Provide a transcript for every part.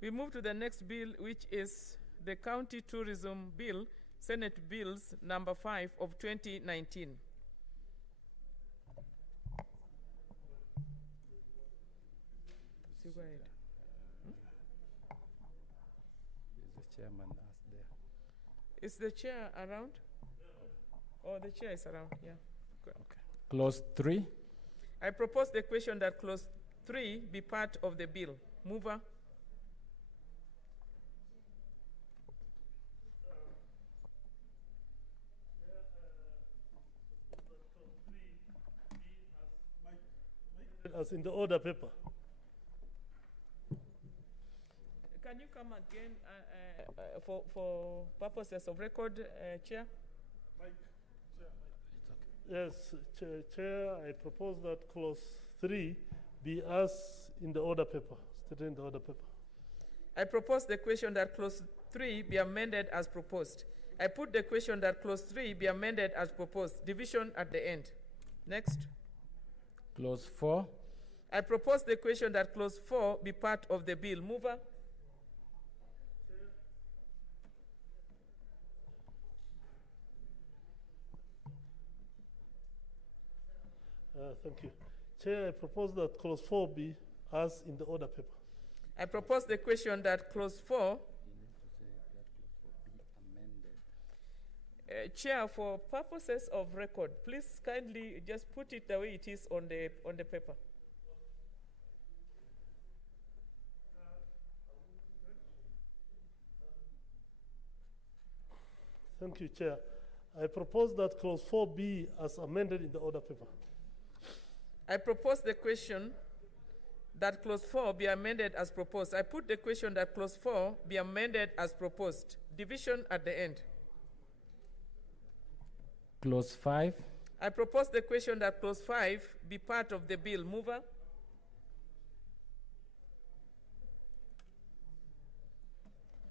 We move to the next bill, which is the County Tourism Bill, Senate Bills number 5 of 2019. Go ahead. Is the chairman asked there? Is the chair around? Oh, the chair is around, yeah. Good. Okay. Clause 3. I propose the question that clause 3 be part of the bill. Mover. As in the order paper. Can you come again for purposes of record, Chair? Yes, Chair, I propose that clause 3 be as in the order paper, stated in the order paper. I propose the question that clause 3 be amended as proposed. I put the question that clause 3 be amended as proposed. Division at the end. Next. Clause 4. I propose the question that clause 4 be part of the bill. Mover. Thank you. Chair, I propose that clause 4 be as in the order paper. I propose the question that clause 4. Chair, for purposes of record, please kindly just put it the way it is on the paper. Thank you, Chair. I propose that clause 4 be as amended in the order paper. I propose the question that clause 4 be amended as proposed. I put the question that clause 4 be amended as proposed. Division at the end. Clause 5. I propose the question that clause 5 be part of the bill. Mover.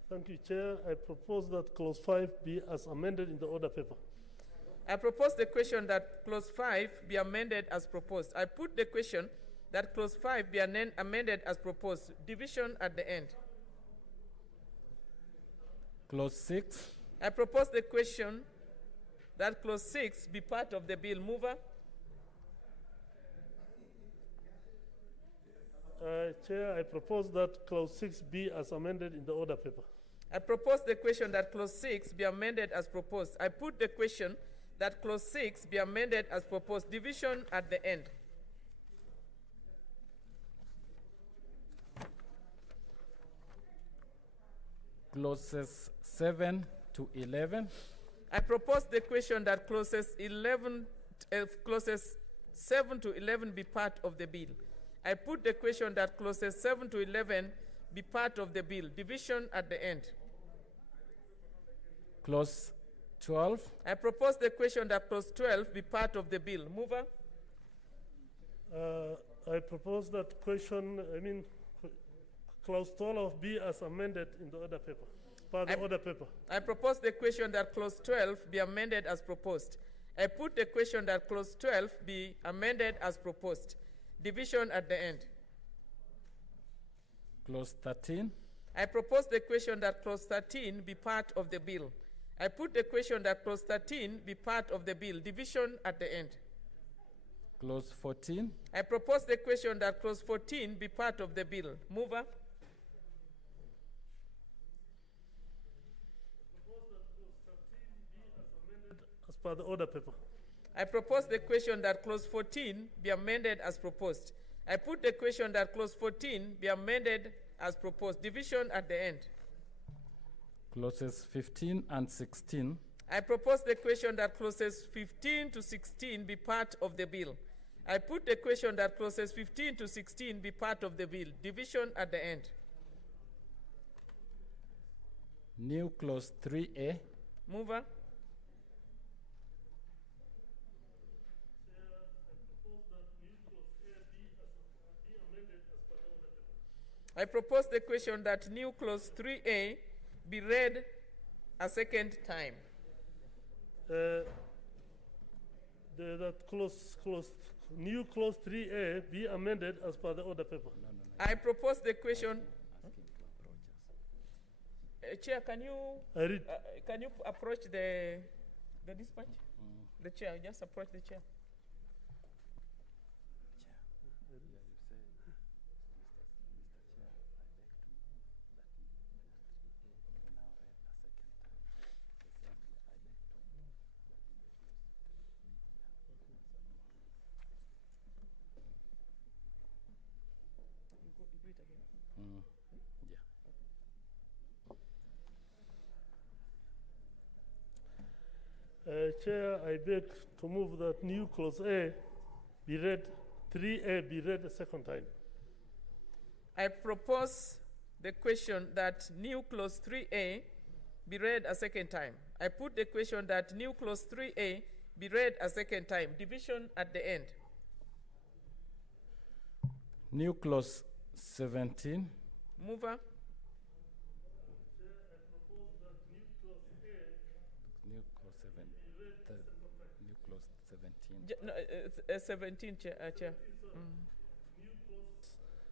Thank you, Chair. I propose that clause 5 be as amended in the order paper. I propose the question that clause 5 be amended as proposed. I put the question that clause 5 be amended as proposed. Division at the end. Clause 6. I propose the question that clause 6 be part of the bill. Mover. Chair, I propose that clause 6 be as amended in the order paper. I propose the question that clause 6 be amended as proposed. I put the question that clause 6 be amended as proposed. Division at the end. Clauses 7 to 11. I propose the question that clauses 7 to 11 be part of the bill. I put the question that clauses 7 to 11 be part of the bill. Division at the end. Clause 12. I propose the question that clause 12 be part of the bill. Mover. I propose that clause 12 be as amended in the order paper. Order paper. I propose the question that clause 12 be amended as proposed. I put the question that clause 12 be amended as proposed. Division at the end. Clause 13. I propose the question that clause 13 be part of the bill. I put the question that clause 13 be part of the bill. Division at the end. Clause 14. I propose the question that clause 14 be part of the bill. Mover. As per the order paper. I propose the question that clause 14 be amended as proposed. I put the question that clause 14 be amended as proposed. Division at the end. Clauses 15 and 16. I propose the question that clauses 15 to 16 be part of the bill. I put the question that clauses 15 to 16 be part of the bill. Division at the end. New clause 3A. Mover. I propose the question that new clause 3A be read a second time. That new clause 3A be amended as per the order paper. No. I propose the question. Chair, can you I read. approach the dispatch? The chair, just approach the chair. You do it again. Chair, I beg to move that new clause A be read, 3A be read a second time. I propose the question that new clause 3A be read a second time. I put the question that new clause 3A be read a second time. Division at the end. New clause 17. Mover. New clause 7. New clause 17. No, 17, Chair.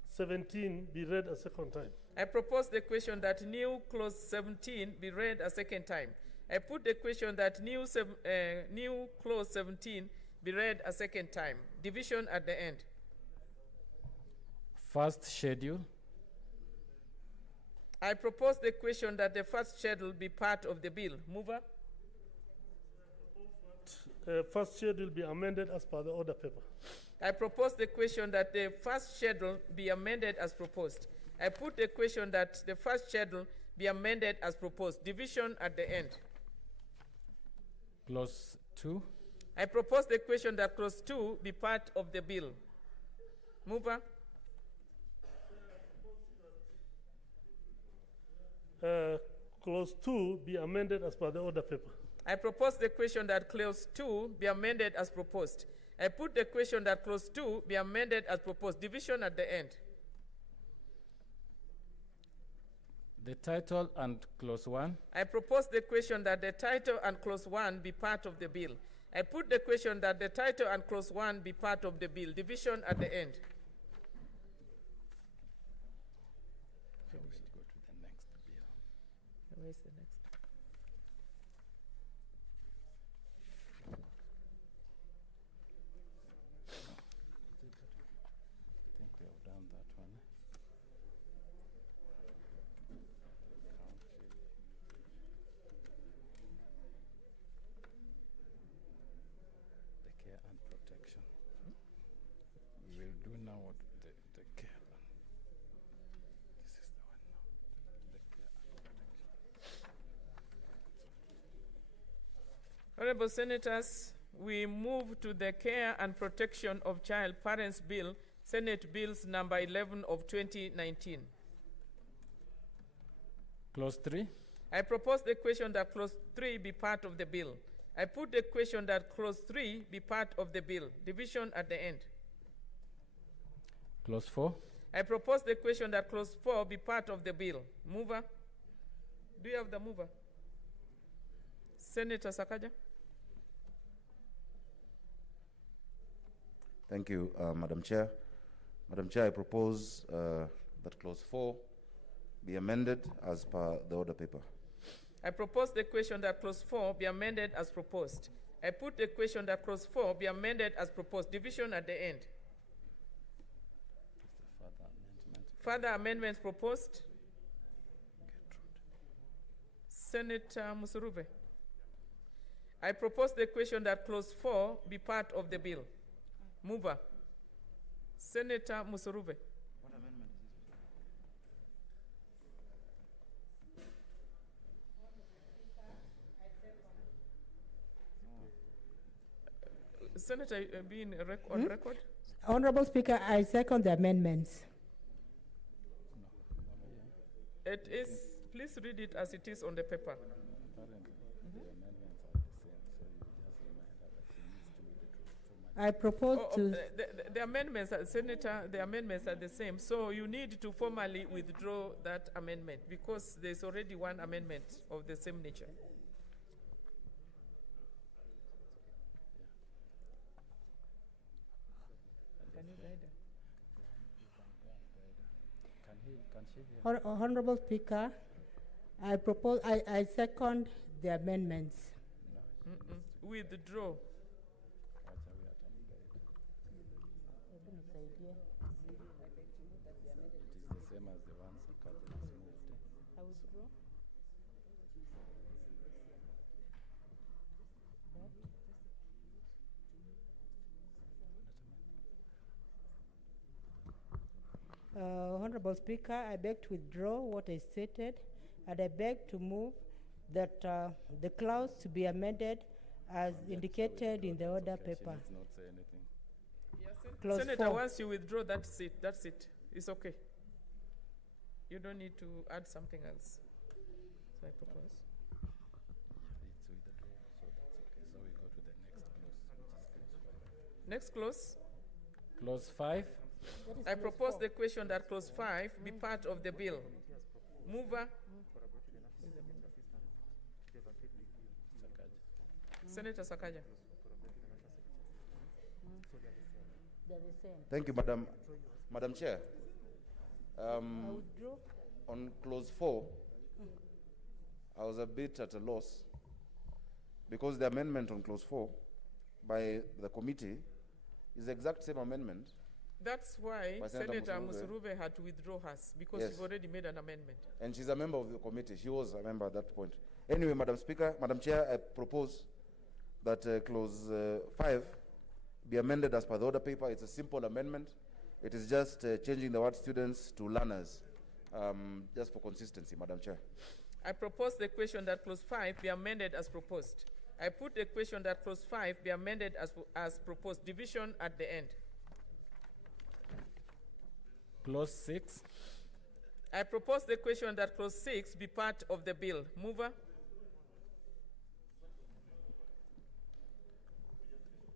17 be read a second time. I propose the question that new clause 17 be read a second time. I put the question that new clause 17 be read a second time. Division at the end. First schedule. I propose the question that the first schedule be part of the bill. Mover. First schedule be amended as per the order paper. I propose the question that the first schedule be amended as proposed. I put the question that the first schedule be amended as proposed. Division at the end. Clause 2. I propose the question that clause 2 be part of the bill. Mover. Clause 2 be amended as per the order paper. I propose the question that clause 2 be amended as proposed. I put the question that clause 2 be amended as proposed. Division at the end. The title and clause 1. I propose the question that the title and clause 1 be part of the bill. I put the question that the title and clause 1 be part of the bill. Division at the end. We'll go to the next bill. Where's the next? I think we have done that one. The care and protection. We will do now what the care and this is the one now. The care and protection. Honorable Senators, we move to the Care and Protection of Child Parents Bill, Senate Bills number 11 of 2019. Clause 3. I propose the question that clause 3 be part of the bill. I put the question that clause 3 be part of the bill. Division at the end. Clause 4. I propose the question that clause 4 be part of the bill. Mover. Do you have the mover? Senator Sakaja. Thank you, Madam Chair. Madam Chair, I propose that clause 4 be amended as per the order paper. I propose the question that clause 4 be amended as proposed. I put the question that clause 4 be amended as proposed. Division at the end. Further amendments proposed. Senator Musuruve. I propose the question that clause 4 be part of the bill. Mover. Senator Musuruve. What amendment is this? Senator, being on record. Honorable Speaker, I second the amendments. It is, please read it as it is on the paper. I propose to... The amendments, Senator, the amendments are the same. So you need to formally withdraw that amendment because there's already one amendment of the same nature. Can you guide her? Honorable Speaker, I second the amendments. Withdraw. It is the same as the one Sakaja has moved. I withdraw. Honorable Speaker, I beg to withdraw what I stated, and I beg to move that the clause to be amended as indicated in the order paper. Let's not say anything. Clause Senator, 4. once you withdraw, that's it. That's it. It's okay. You don't need to add something else. So I propose. It's withdrawn, so that's okay. So we go to the next clause, which is clause 5. Clause 5. I propose the question that clause 5 be part of the bill. Mover. Senator Sakaja. They're the same. Thank you, Madam Chair. I withdraw. On clause 4, I was a bit at a loss because the amendment on clause 4 by the committee is the exact same amendment. That's why By Senator Senator Musurube. Musurube had to withdraw hers because Yes. you've already made an amendment. And she's a member of the committee. She was a member at that point. Anyway, Madam Chair, I propose that clause 5 be amended as per the order paper. It's a simple amendment. It is just changing the word students to learners, just for consistency, Madam Chair. I propose the question that clause 5 be amended as proposed. I put the question that clause 5 be amended as proposed. Division at the end. Clause 6. I propose the question that clause 6 be part of the bill. Mover.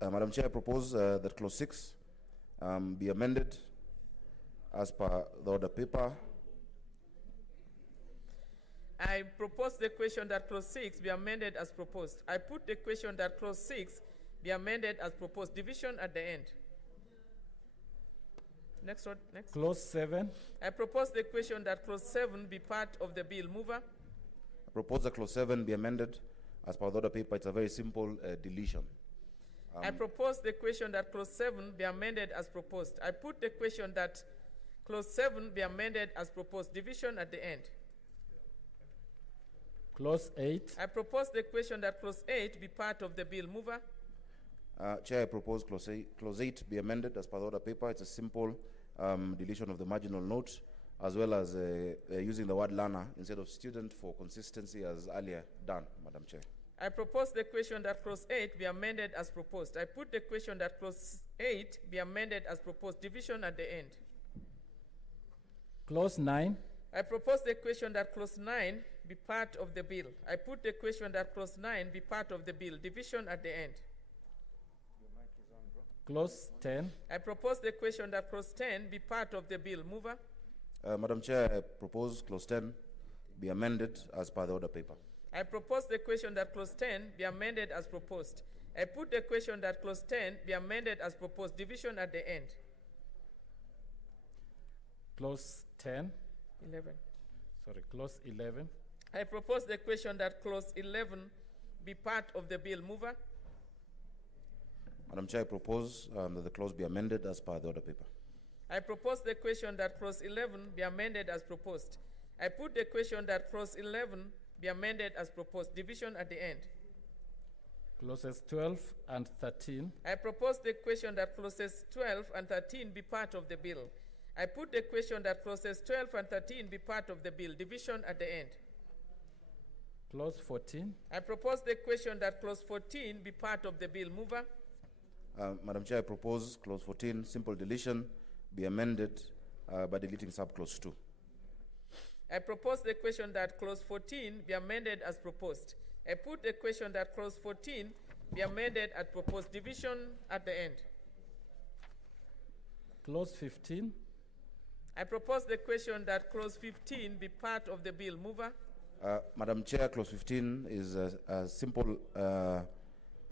Madam Chair, I propose that clause 6 be amended as per the order paper. I propose the question that clause 6 be amended as proposed. I put the question that clause 6 be amended as proposed. Division at the end. Next one. Next. Clause 7. I propose the question that clause 7 be part of the bill. Mover. I propose that clause 7 be amended as per the order paper. It's a very simple deletion. I propose the question that clause 7 be amended as proposed. I put the question that clause 7 be amended as proposed. Division at the end. Clause 8. I propose the question that clause 8 be part of the bill. Mover. Chair, I propose clause 8 be amended as per the order paper. It's a simple deletion of the marginal note, as well as using the word learner instead of student for consistency as earlier done, Madam Chair. I propose the question that clause 8 be amended as proposed. I put the question that clause 8 be amended as proposed. Division at the end. Clause 9. I propose the question that clause 9 be part of the bill. I put the question that clause 9 be part of the bill. Division at the end. Clause 10. I propose the question that clause 10 be part of the bill. Mover. Madam Chair, I propose clause 10 be amended as per the order paper. I propose the question that clause 10 be amended as proposed. I put the question that clause 10 be amended as proposed. Division at the end. Clause 10. 11. Sorry, clause 11. I propose the question that clause 11 be part of the bill. Mover. Madam Chair, I propose that the clause be amended as per the order paper. I propose the question that clause 11 be amended as proposed. I put the question that clause 11 be amended as proposed. Division at the end. Clauses 12 and 13. I propose the question that clauses 12 and 13 be part of the bill. I put the question that clauses 12 and 13 be part of the bill. Division at the end. Clause 14. I propose the question that clause 14 be part of the bill. Mover. Madam Chair, I propose clause 14, simple deletion, be amended by deleting subclause 2. I propose the question that clause 14 be amended as proposed. I put the question that clause 14 be amended as proposed. Division at the end. Clause 15. I propose the question that clause 15 be part of the bill. Mover. Madam Chair, clause 15 is a simple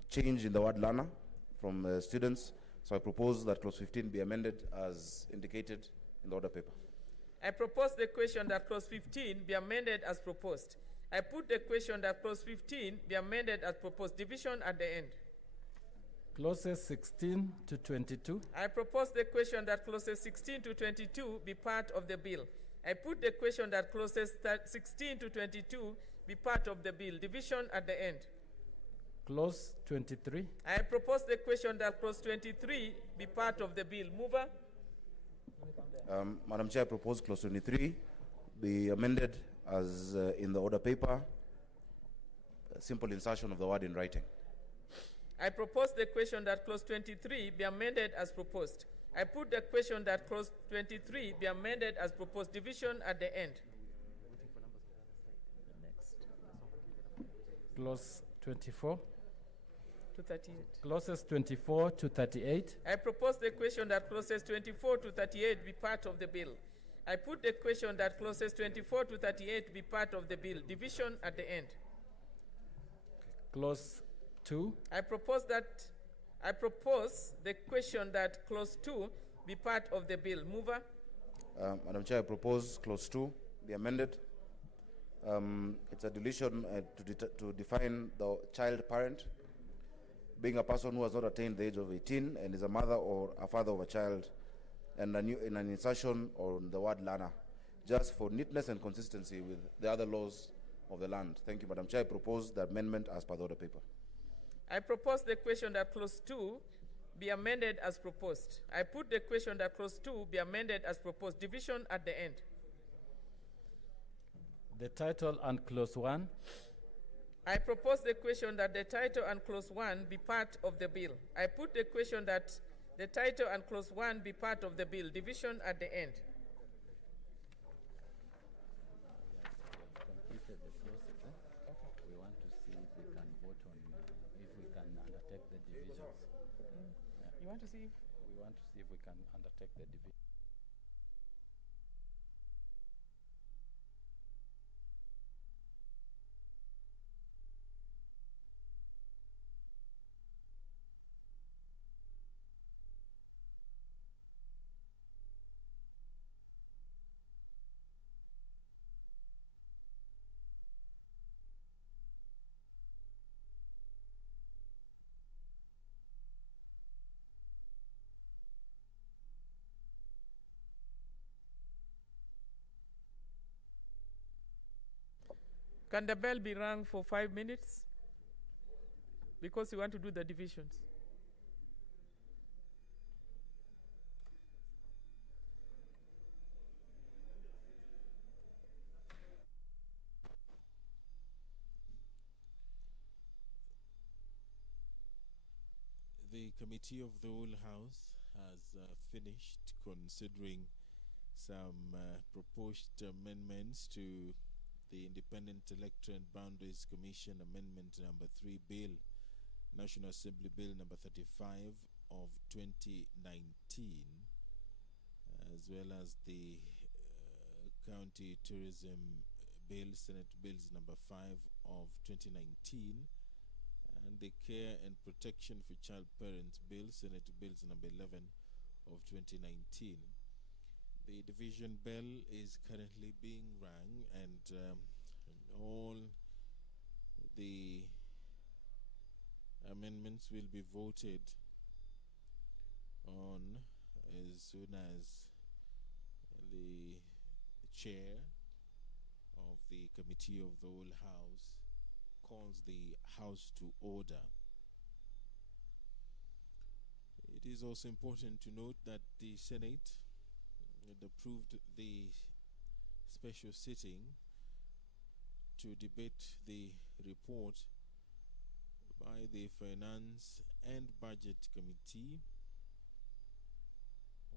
change in the word learner from students. So I propose that clause 15 be amended as indicated in the order paper. I propose the question that clause 15 be amended as proposed. I put the question that clause 15 be amended as proposed. Division at the end. Clauses 16 to 22. I propose the question that clauses 16 to 22 be part of the bill. I put the question that clauses 16 to 22 be part of the bill. Division at the end. Clause 23. I propose the question that clause 23 be part of the bill. Mover? Madam Chair, I propose clause 23 be amended as in the order paper. A simple insertion of the word in writing. I propose the question that clause 23 be amended as proposed. I put the question that clause 23 be amended as proposed. Division at the end. Clause 24. To 38. Clauses 24 to 38. I propose the question that clauses 24 to 38 be part of the bill. I put the question that clauses 24 to 38 be part of the bill. Division at the end. Clause 2. I propose the question that clause 2 be part of the bill. Mover? Madam Chair, I propose clause 2 be amended. It's a deletion to define the child parent being a person who has not attained the age of 18 and is a mother or a father of a child, and in an insertion on the word learner, just for neatness and consistency with the other laws of the land. Thank you, Madam Chair. I propose the amendment as per the order paper. I propose the question that clause 2 be amended as proposed. I put the question that clause 2 be amended as proposed. Division at the end. The title and clause 1. I propose the question that the title and clause 1 be part of the bill. I put the question that the title and clause 1 be part of the bill. Division at the end. Completed the process. We want to see if we can vote on if we can undertake the divisions. You want to see? We want to see if we can undertake the division. Can the bell be rung for 5 minutes? Because we want to do the divisions. The Committee of the Whole House has finished considering some proposed amendments to the Independent Electoral and Boundaries Commission Amendment Number 3 Bill, National Assembly Bill Number 35 of 2019, as well as the County Tourism Bill, Senate Bills Number 5 of 2019, and the Care and Protection for Child Parents Bill, Senate Bills Number 11 of 2019. The division bell is currently being rung, and all the amendments will be voted on as soon as the chair of the Committee of the Whole House calls the House to order. It is also important to note that the Senate had approved the special sitting to debate the report by the Finance and Budget Committee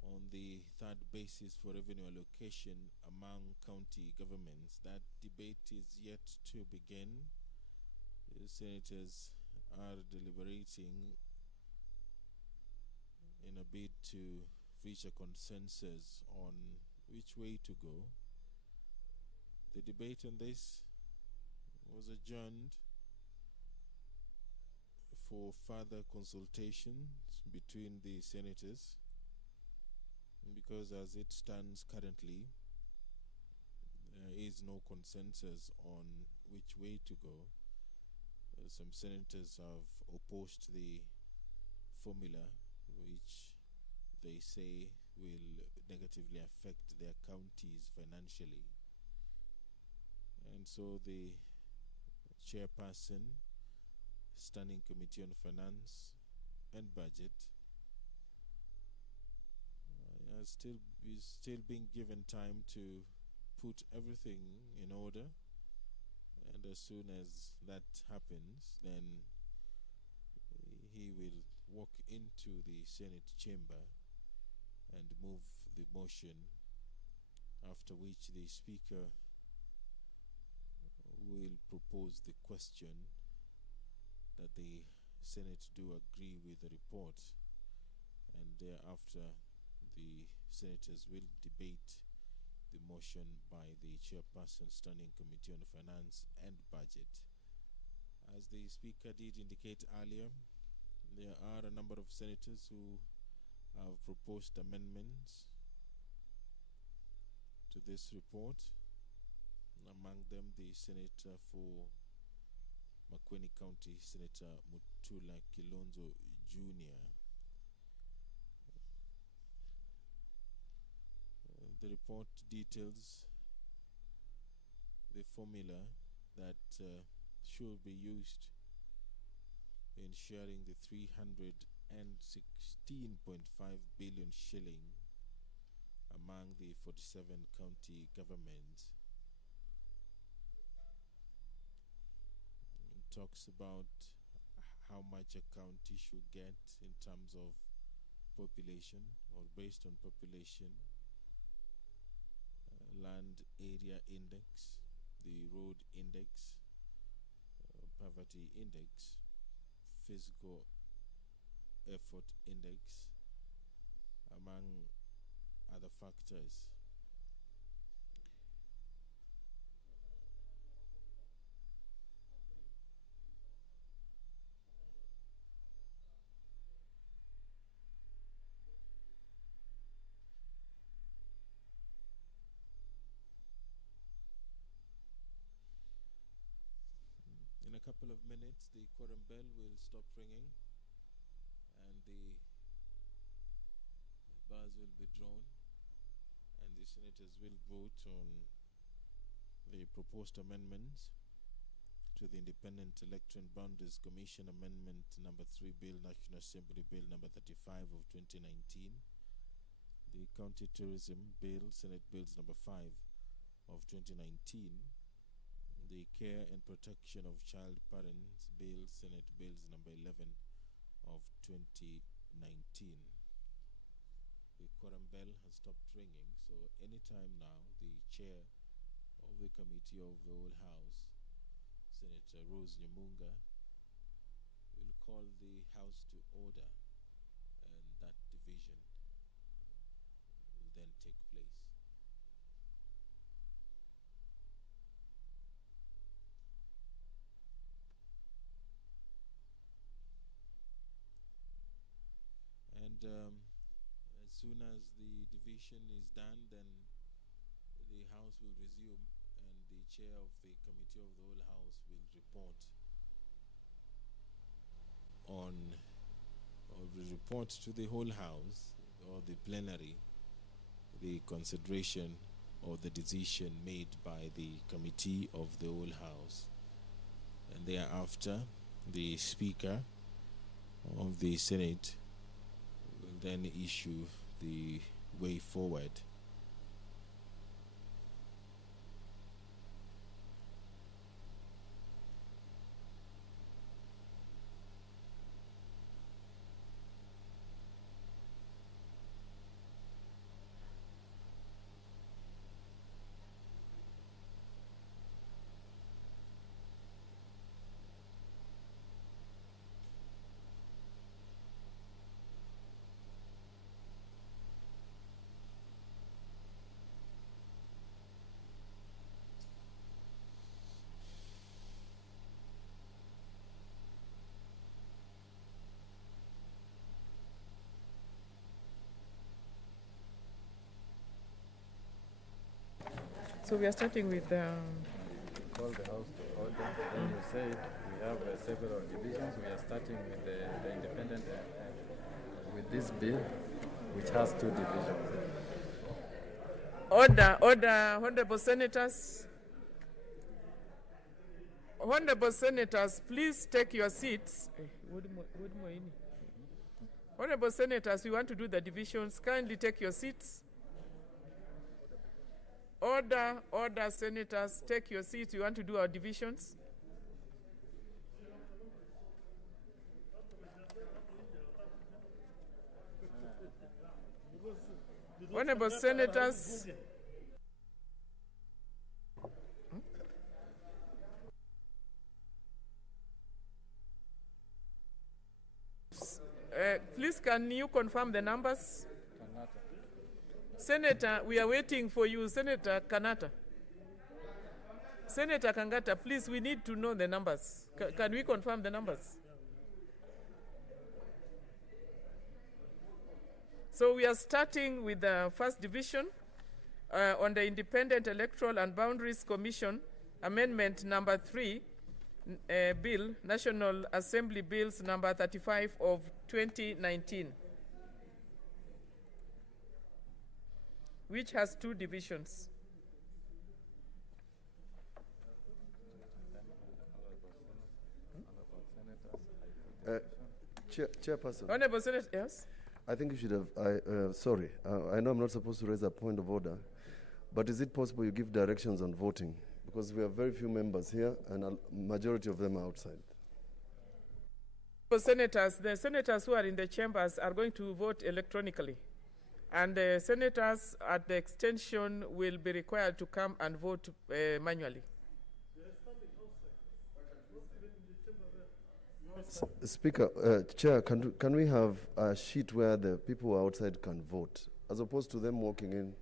on the third basis for revenue allocation among county governments. That debate is yet to begin. The senators are deliberating in a bid to reach a consensus on which way to go. The debate on this was adjourned for further consultations between the senators, because as it stands currently, there is no consensus on which way to go. Some senators have opposed the formula, which they say will negatively affect their counties financially. And so the chairperson, Standing Committee on Finance and Budget, is still being given time to put everything in order, and as soon as that happens, then he will walk into the Senate chamber and move the motion, after which the Speaker will propose the question that the Senate do agree with the report, and thereafter the senators will debate the motion by the chairperson, Standing Committee on Finance and Budget. As the Speaker did indicate earlier, there are a number of senators who have proposed amendments to this report. Among them, the Senator for Makueni County, Senator Mutula Kilonzo Jr. The report details the formula that should be used in sharing the 316.5 billion shilling among the 47 county governments. It talks about how much a county should get in terms of population, or based on population, land area index, the road index, poverty index, physical effort index, among other factors. In a couple of minutes, the quorum bell will stop ringing and the bars will be drawn, and the senators will vote on the proposed amendments to the Independent Electoral Boundaries Commission Amendment number 3 Bill, National Assembly Bill number 35 of 2019, the County Tourism Bill, Senate Bills number 5 of 2019, the Care and Protection of Child Parents Bill, Senate Bills number 11 of 2019. The quorum bell has stopped ringing, so anytime now, the chair of the Committee of the Whole House, Senator Rose Nyamunga, will call the House to order, and that division will then take place. And as soon as the division is done, then the House will resume, and the chair of the Committee of the Whole House will report on, or will report to the whole House or the plenary the consideration or the decision made by the Committee of the Whole House, and thereafter the Speaker of the Senate will then issue the way forward. So we are starting with Call the House to order. Then you say we have several divisions. We are starting with the independent with this bill, which has 2 divisions. order, honorable senators. Honorable senators, please take your seats. Honorable senators, we want to do the divisions. Kindly take your seats. Order, senators, take your seats. We want to do our divisions. Honorable senators. Please, can you confirm the numbers? Senator, we are waiting for you, Senator Kanata. Senator Kangata, please, we need to know the numbers. Can we confirm the numbers? So we are starting with the first division on the Independent Electoral and Boundaries Commission, Amendment number 3, Bill, National Assembly Bills number 35 of 2019, which has 2 divisions. Chairperson, Honorable Senator, yes? I think you should have, sorry, I know I'm not supposed to raise a point of order, but is it possible you give directions on voting? Because we have very few members here and a majority of them are outside. For senators, the senators who are in the chambers are going to vote electronically. And the senators at the extension will be required to come and vote manually. Speaker, Chair, can we have a sheet where the people who are outside can vote, as opposed to them walking in?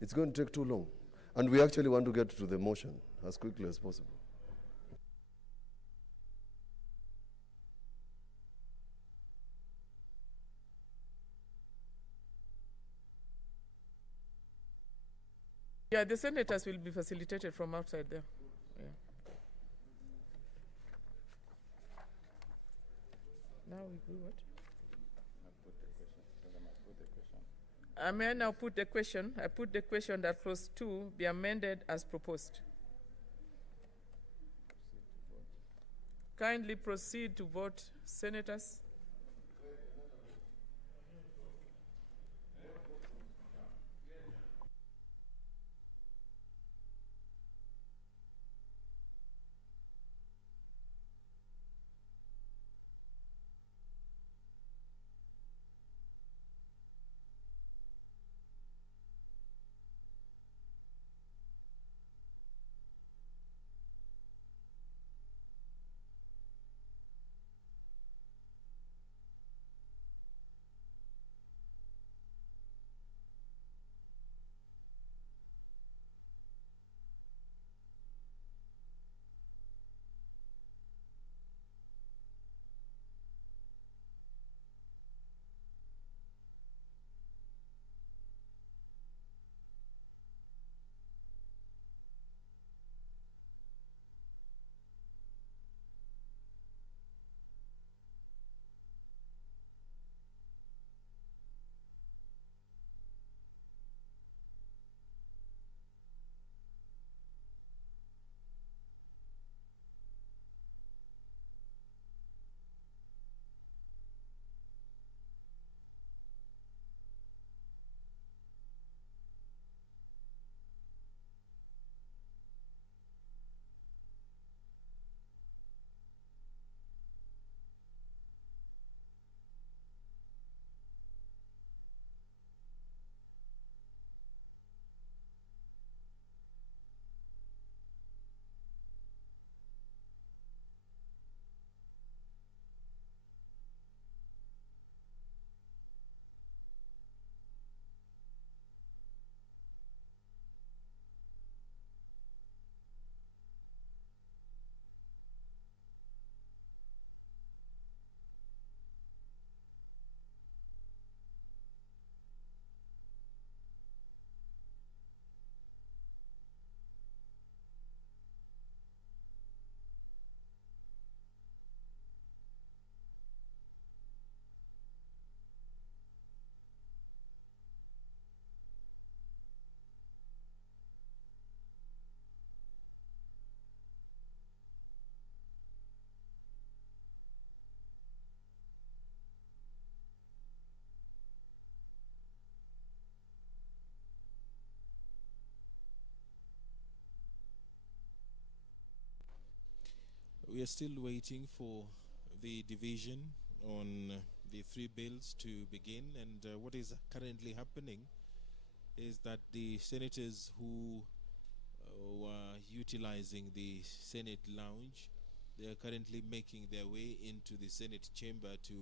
It's going to take too long. And we actually want to get to the motion as quickly as possible. Yeah, the senators will be facilitated from outside there. Yeah. Now we do what? I may now put the question. I put the question that clause 2 be amended as proposed. Kindly proceed to vote, senators. are still waiting for the division on the three bills to begin, and what is currently happening is that the senators who were utilizing the Senate lounge, they are currently making their way into the Senate chamber to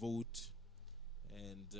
vote, and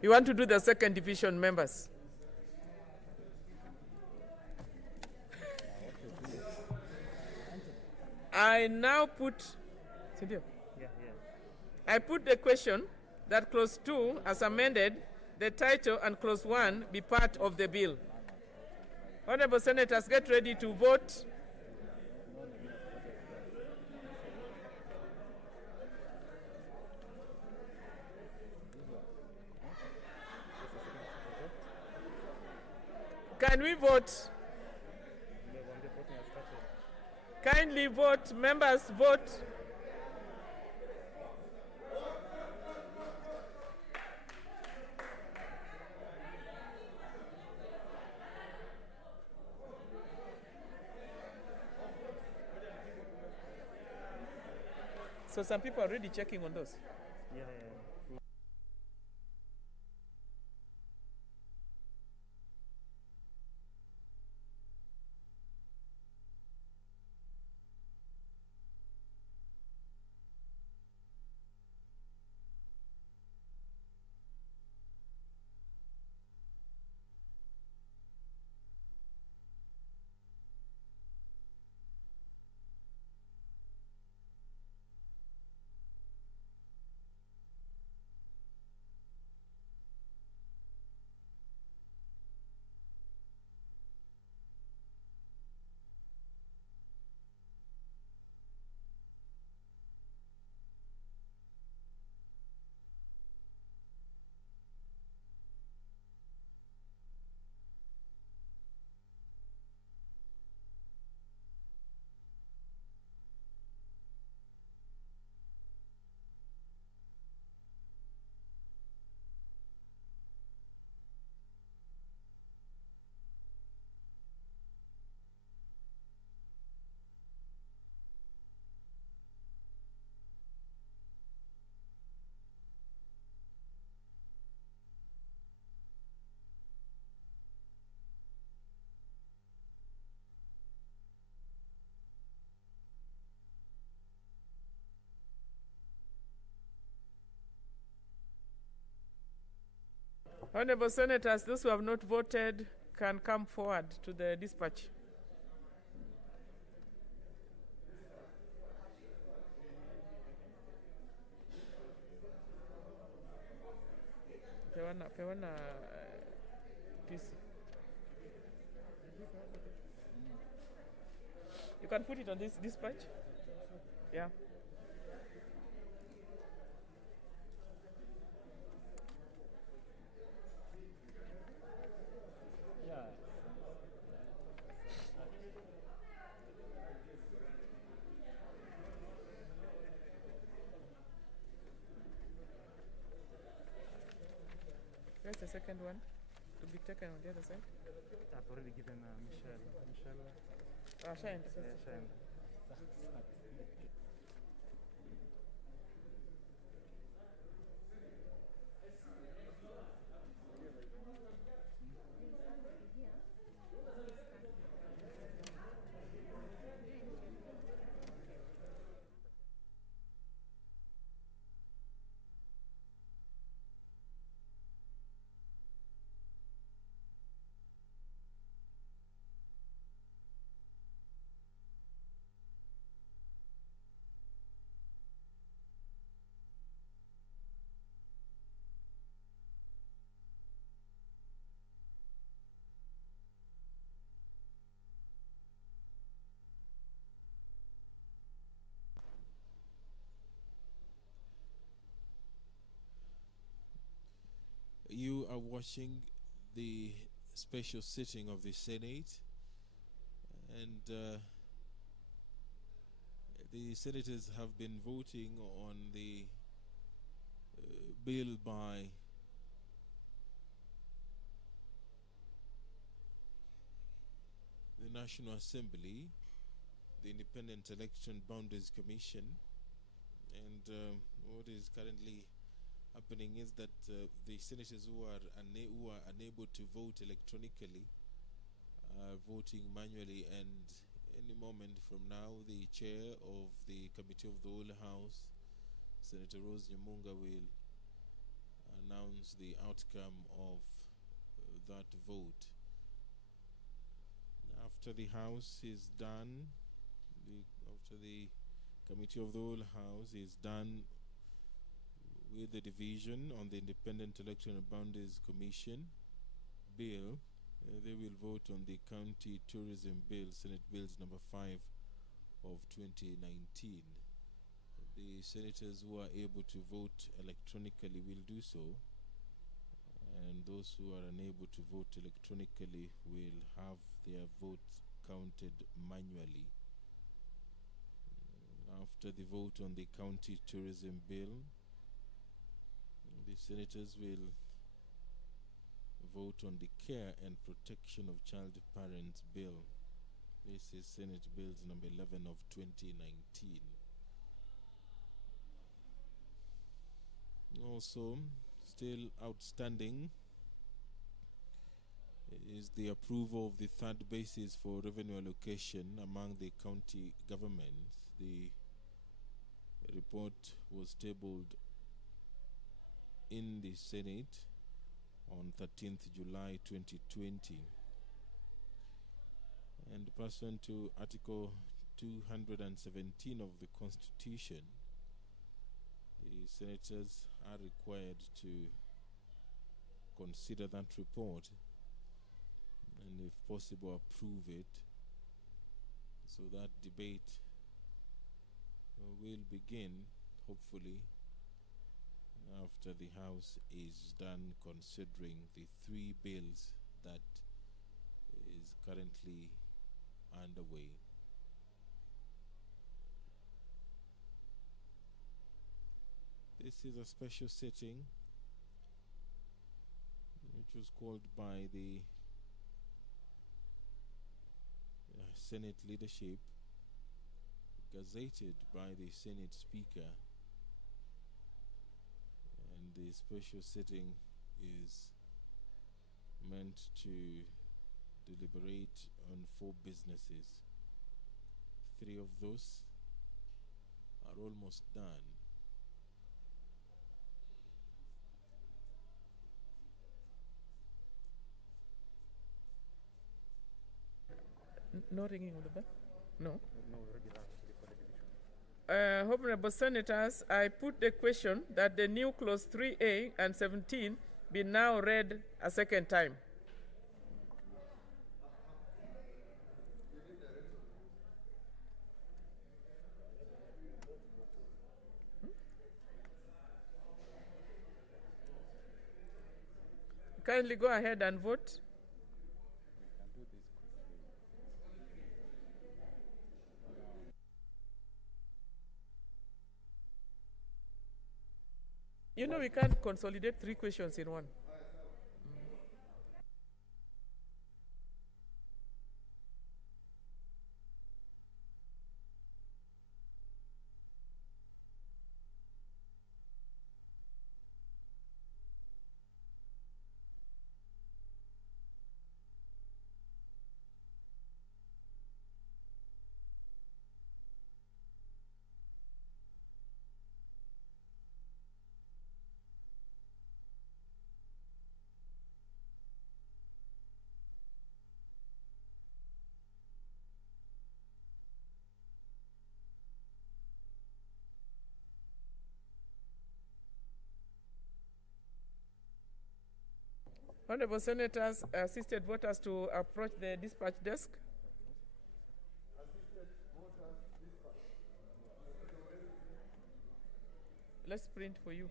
You want to do the second division, members? I now put, I put the question that clause 2 as amended, the title and clause 1 be part of the bill. Honorable Senators, get ready to vote. Can we vote? Kindly vote, members, vote. So some people are already checking on those. Yeah. Honorable Senators, those who have not voted can come forward to the dispatch. Pewana, PC. You can put it on this dispatch? Yeah. Where's the second one to be taken on the other side? I've already given Michelle. Shine. Yeah, Shine. You are watching the special sitting of the Senate, and the senators have been voting on the bill by the National Assembly, the Independent Election Boundaries Commission, and what is currently happening is that the senators who are unable to vote electronically are voting manually, and any moment from now the chair of the Committee of the Whole House, Senator Rose Nyamunga, will announce the outcome of that vote. After the House is done, after the Committee of the Whole House is done with the division on the Independent Electoral Boundaries Commission bill, they will vote on the County Tourism Bill, Senate Bills number 5 of 2019. The senators who are able to vote electronically will do so, and those who are unable to vote electronically will have their votes counted manually. After the vote on the County Tourism Bill, the senators will vote on the Care and Protection of Child Parents Bill. This is Senate Bills number 11 of 2019. Also, still outstanding is the approval of the third basis for revenue allocation among the county governments. The report was tabled in the Senate on 13th July 2020. And pursuant to Article 217 of the Constitution, the senators are required to consider that report and, if possible, approve it, so that debate will begin, hopefully, after the House is done considering the 3 bills that is currently underway. This is a special sitting which was called by the Senate leadership, gazetted by the Senate Speaker, and the special sitting is meant to deliberate on 4 businesses. 3 of those are almost done. No ringing of the bell? No. Honorable Senators, I put the question that the new clause 3A and 17 be now read a second time. Kindly go ahead and vote. You know, we can't consolidate 3 questions in one. Honorable Senators, assisted voters to approach the dispatch desk. Let's print for you.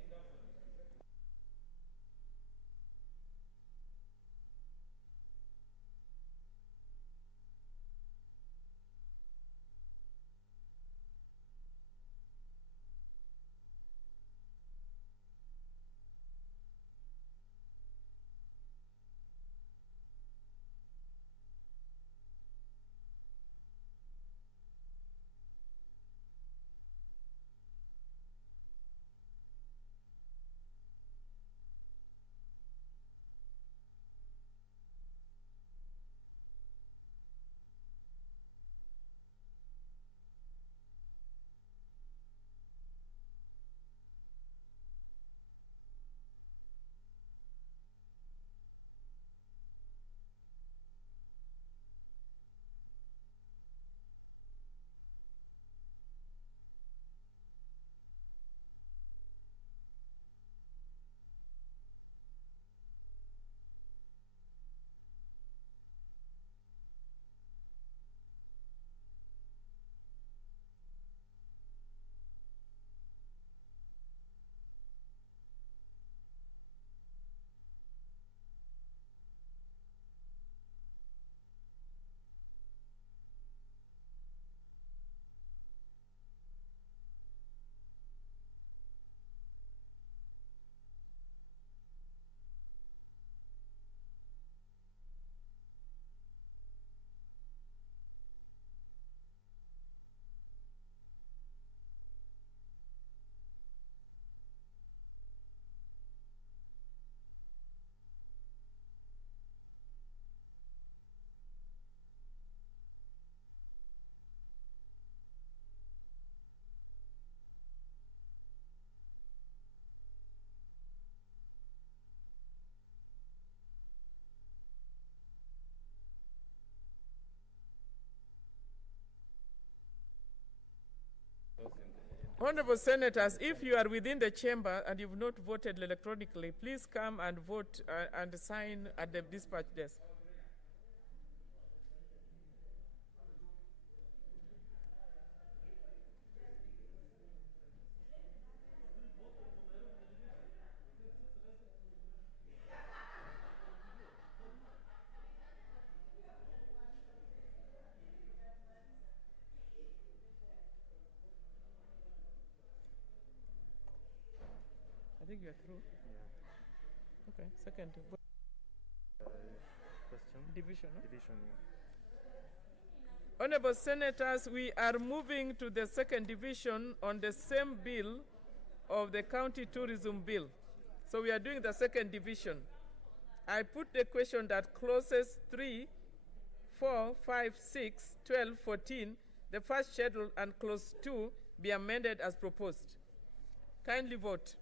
Honorable Senators, if you are within the chamber and you've not voted electronically, please come and vote and sign at the dispatch desk. I think you're through. Yeah. Okay, second. Question? Division, no? Division, yeah. Honorable Senators, we are moving to the second division on the same bill of the County Tourism Bill. So we are doing the second division. I put the question that clauses 3, 4, 5, 6, 12, 14, the first schedule, and clause 2 be amended as proposed. Kindly vote.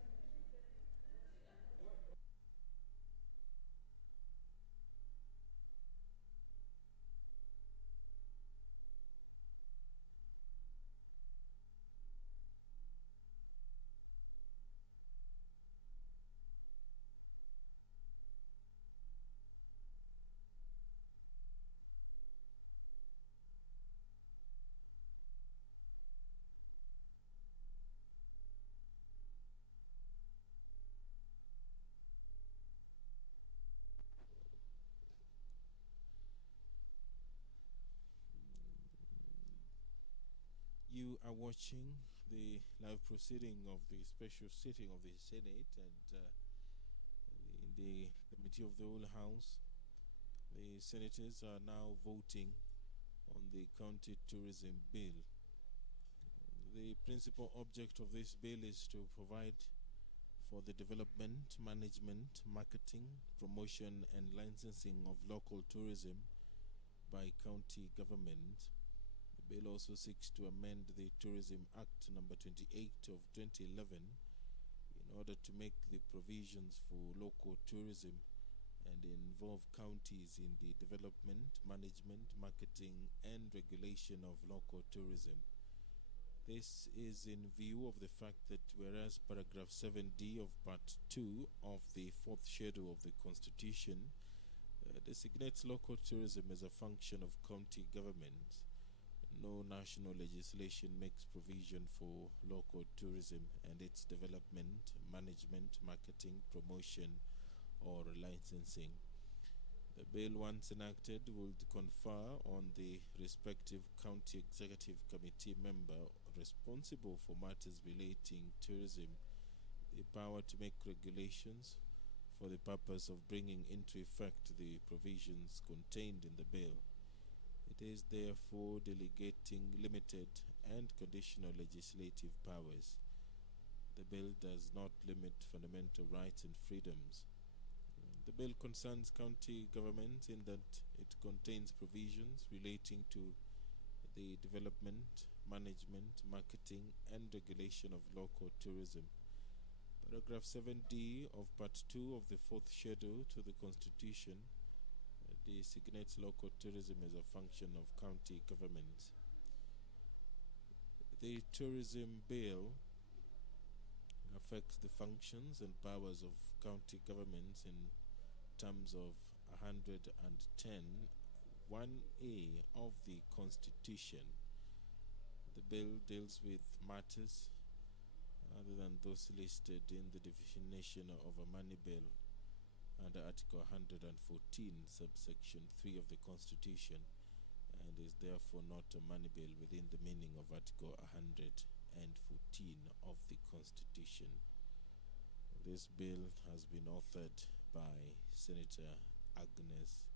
You are watching the live proceeding of the special sitting of the Senate, and in the Committee of the Whole House, the senators are now voting on the County Tourism Bill. The principal object of this bill is to provide for the development, management, marketing, promotion, and licensing of local tourism by county government. The bill also seeks to amend the Tourism Act number 28 of 2011 in order to make the provisions for local tourism and involve counties in the development, management, marketing, and regulation of local tourism. This is in view of the fact that whereas paragraph 7D of part 2 of the fourth schedule of the Constitution designates local tourism as a function of county government, no national legislation makes provision for local tourism and its development, management, marketing, promotion, or licensing. The bill, once enacted, would confer on the respective county executive committee member responsible for matters relating tourism the power to make regulations for the purpose of bringing into effect the provisions contained in the bill. It is therefore delegating limited and conditional legislative powers. The bill does not limit fundamental rights and freedoms. The bill concerns county government in that it contains provisions relating to the development, management, marketing, and regulation of local tourism. Paragraph 7D of Part 2 of the fourth schedule to the Constitution designates local tourism as a function of county government. The tourism bill affects the functions and powers of county governments in terms of 110(1)(a) of the Constitution. The bill deals with matters other than those listed in the definition of a money bill under Article 114, subsection 3 of the Constitution, and is therefore not a money bill within the meaning of Article 114 of the Constitution. This bill has been authored by Senator Agnes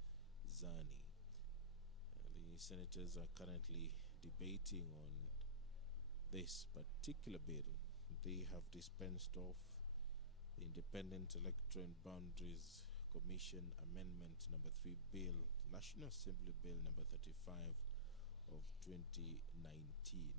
Zani. The senators are currently debating on this particular bill. They have dispensed off the Independent Electoral and Boundaries Commission Amendment number 3 Bill, National Assembly Bill number 35 of 2019.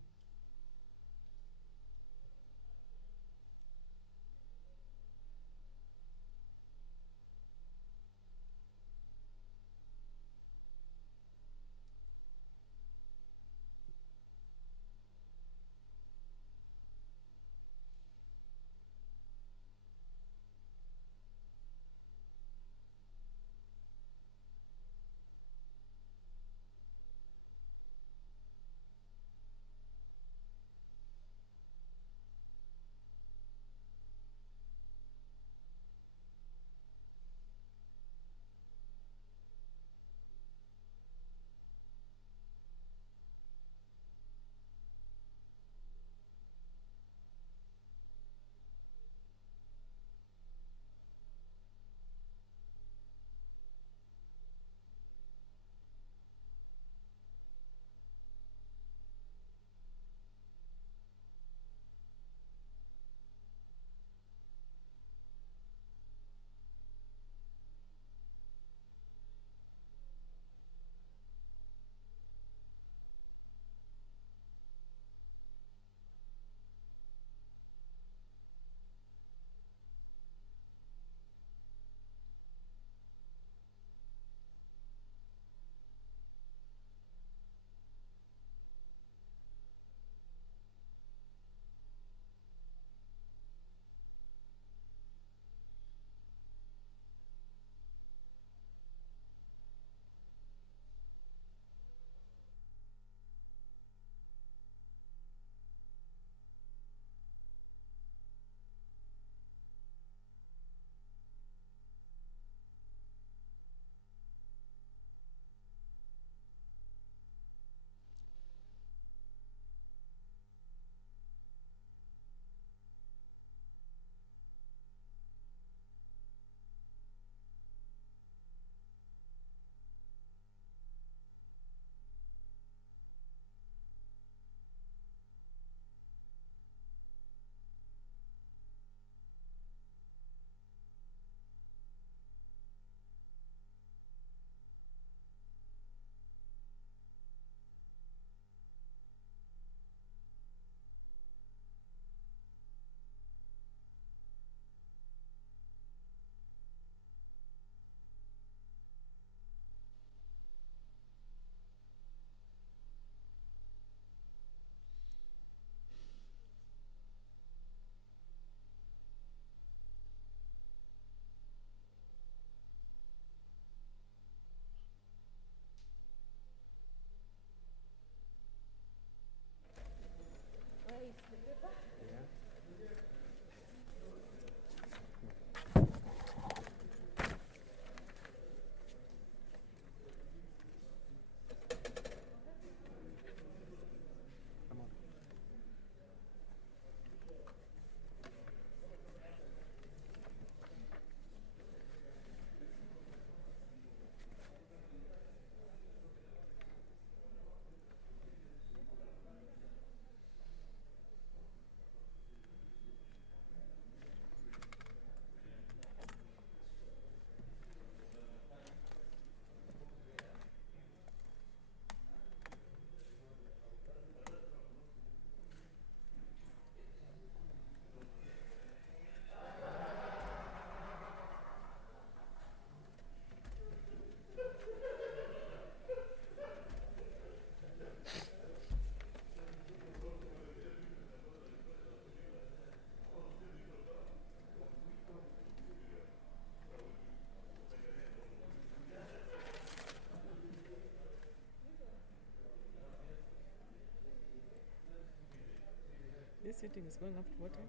this sitting is going up to what time?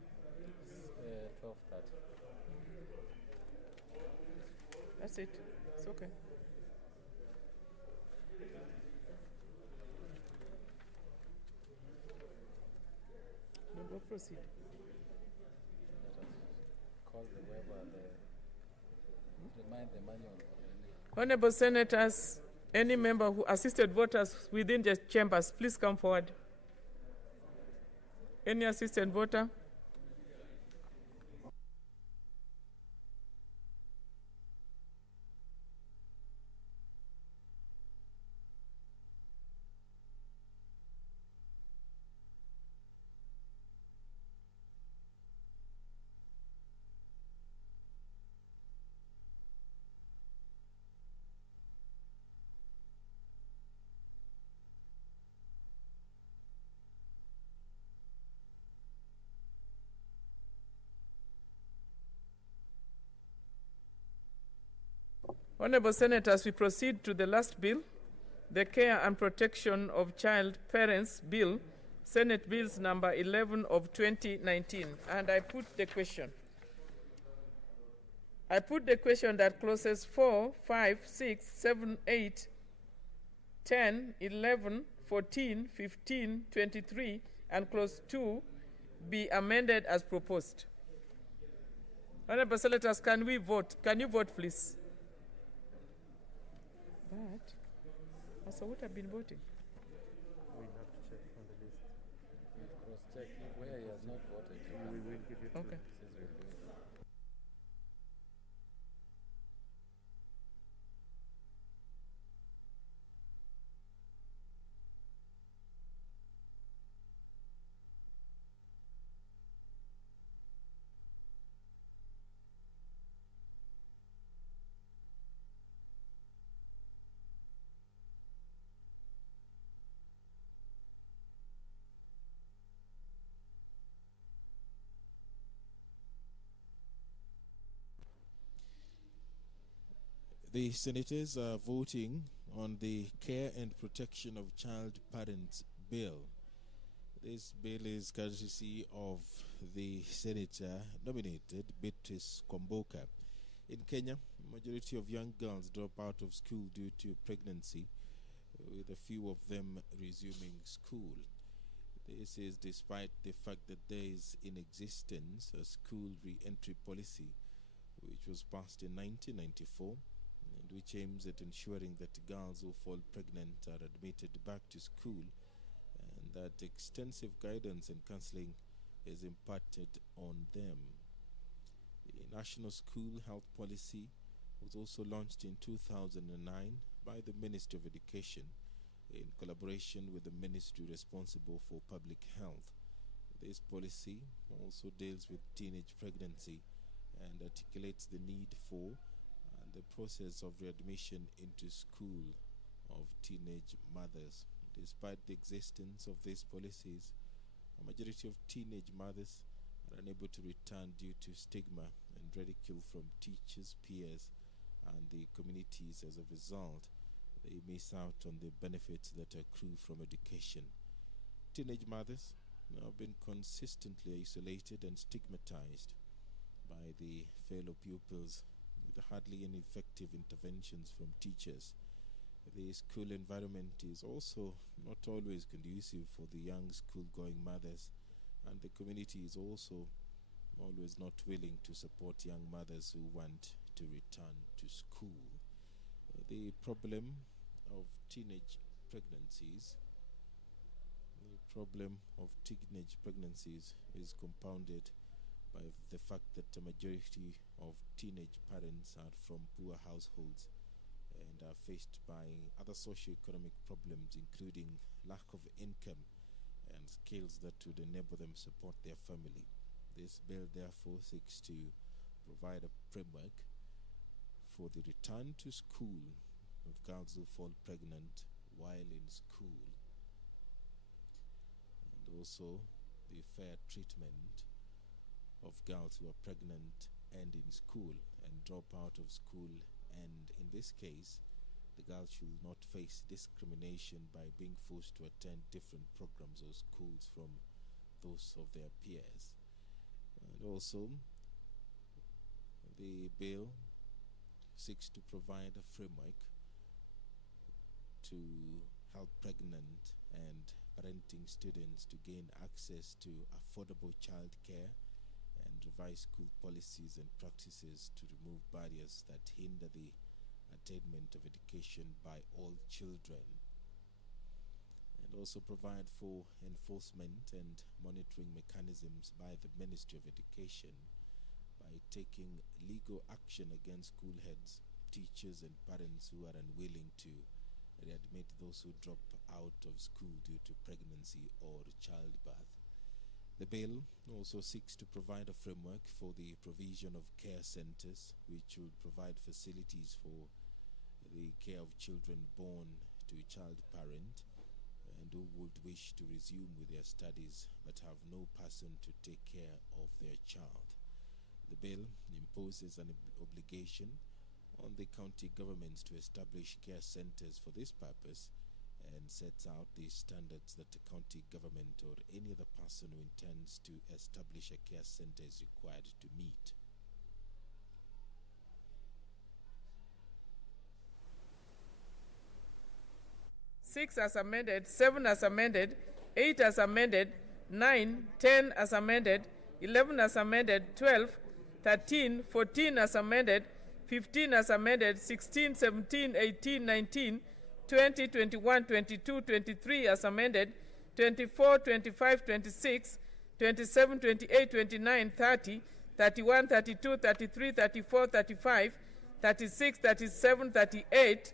12:30. That's it. It's okay. No, go proceed. Let us call the waiver, remind the manual. Honorable Senators, any member who assisted voters within the chambers, please come forward. Any assistant voter? Honorable Senators, we proceed to the last bill, the Care and Protection of Child Parents Bill, Senate Bills number 11 of 2019. And I put the question. I put the question that clauses 4, 5, 6, 7, 8, 10, 11, 14, 15, 23, and clause 2 be amended as proposed. Honorable Senators, can we vote? Can you vote, please? But, also, what have been voting? We have to check on the list. We'll cross-check where he has not voted. We will give you Okay. Says we'll do it. The senators are voting on the Care and Protection of Child Parents Bill. This bill is courtesy of the senator nominated Beatrice Kwamboka. In Kenya, majority of young girls drop out of school due to pregnancy, with a few of them resuming school. This is despite the fact that there is in existence a school re-entry policy which was passed in 1994 and which aims at ensuring that girls who fall pregnant are admitted back to school, and that extensive guidance and counseling is imparted on them. The National School Health Policy was also launched in 2009 by the Ministry of Education in collaboration with the ministry responsible for public health. This policy also deals with teenage pregnancy and articulates the need for the process of readmission into school of teenage mothers. Despite the existence of these policies, a majority of teenage mothers are unable to return due to stigma and ridicule from teachers, peers, and the communities. As a result, they miss out on the benefits that accrue from education. Teenage mothers have been consistently isolated and stigmatized by the fellow pupils, with hardly any effective interventions from teachers. The school environment is also not always conducive for the young school-going mothers, and the community is also always not willing to support young mothers who want to return to school. The problem of teenage pregnancies is compounded by the fact that the majority of teenage parents are from poor households and are faced by other socio-economic problems, including lack of income and skills that would enable them support their family. This bill therefore seeks to provide a framework for the return to school of girls who fall pregnant while in school, and also the fair treatment of girls who are pregnant and in school and drop out of school, and in this case the girls should not face discrimination by being forced to attend different programs or schools from those of their peers. And also, the bill seeks to provide a framework to help pregnant and parenting students to gain access to affordable child care and revise school policies and practices to remove barriers that hinder the attainment of education by all children, and also provide for enforcement and monitoring mechanisms by the Ministry of Education by taking legal action against school heads, teachers, and parents who are unwilling to readmit those who drop out of school due to pregnancy or childbirth. The bill also seeks to provide a framework for the provision of care centers, which will provide facilities for the care of children born to a child parent and who would wish to resume with their studies but have no person to take care of their child. The bill imposes an obligation on the county governments to establish care centers for this purpose and sets out the standards that the county government or any other person who intends to establish a care center is required to meet. Six as amended, 7 as amended, 8 as amended, 9, 10 as amended, 11 as amended, 12, 13, 14 as amended, 15 as amended, 16, 17, 18, 19, 20, 21, 22, 23 as amended, 24, 25, 26, 27, 28, 29, 30, 31, 32, 33, 34, 35, 36, 37, 38,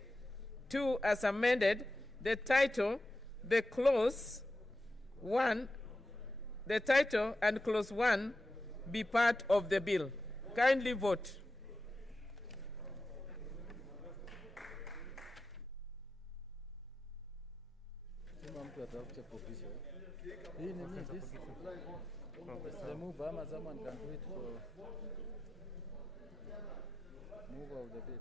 2 as amended, the title, the clause 1, the title and clause 1 be part of the bill. Kindly vote. Kama mtu atafute position. Hii ni nini this? Remove ama someone can do it for move of the bill.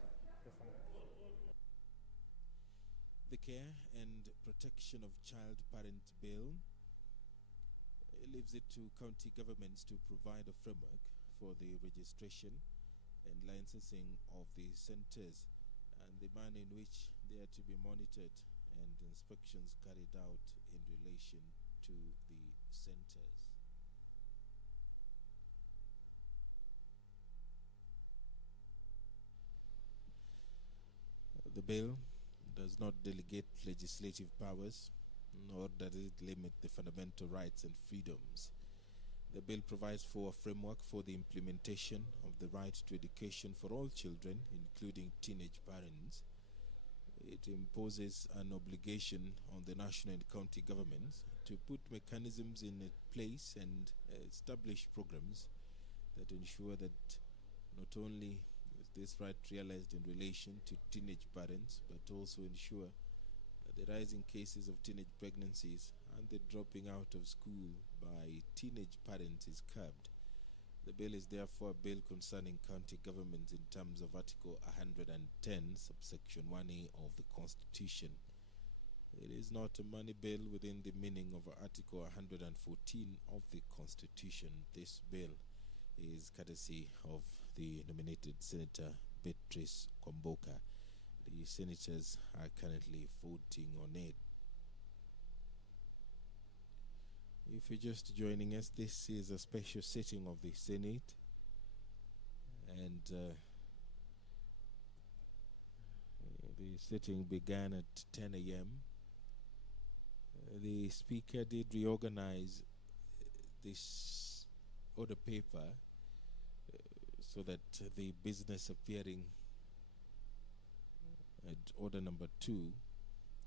The Care and Protection of Child Parent Bill leaves it to county governments to provide a framework for the registration and licensing of the centers and the manner in which they are to be monitored and inspections carried out in relation to the centers. The bill does not delegate legislative powers, nor does it limit the fundamental rights and freedoms. The bill provides for a framework for the implementation of the right to education for all children, including teenage parents. It imposes an obligation on the national and county governments to put mechanisms in place and establish programs that ensure that not only is this right realized in relation to teenage parents, but also ensure that the rising cases of teenage pregnancies and the dropping out of school by teenage parents is curbed. The bill is therefore a bill concerning county governments in terms of Article 110, subsection 1A of the Constitution. It is not a money bill within the meaning of Article 114 of the Constitution. This bill is courtesy of the nominated Senator Beatrice Kwamboka. The senators are currently voting on it. If you're just joining us, this is a special sitting of the Senate, and the sitting began at 10 a.m. The Speaker did reorganize this order paper so that the business appearing at order number 2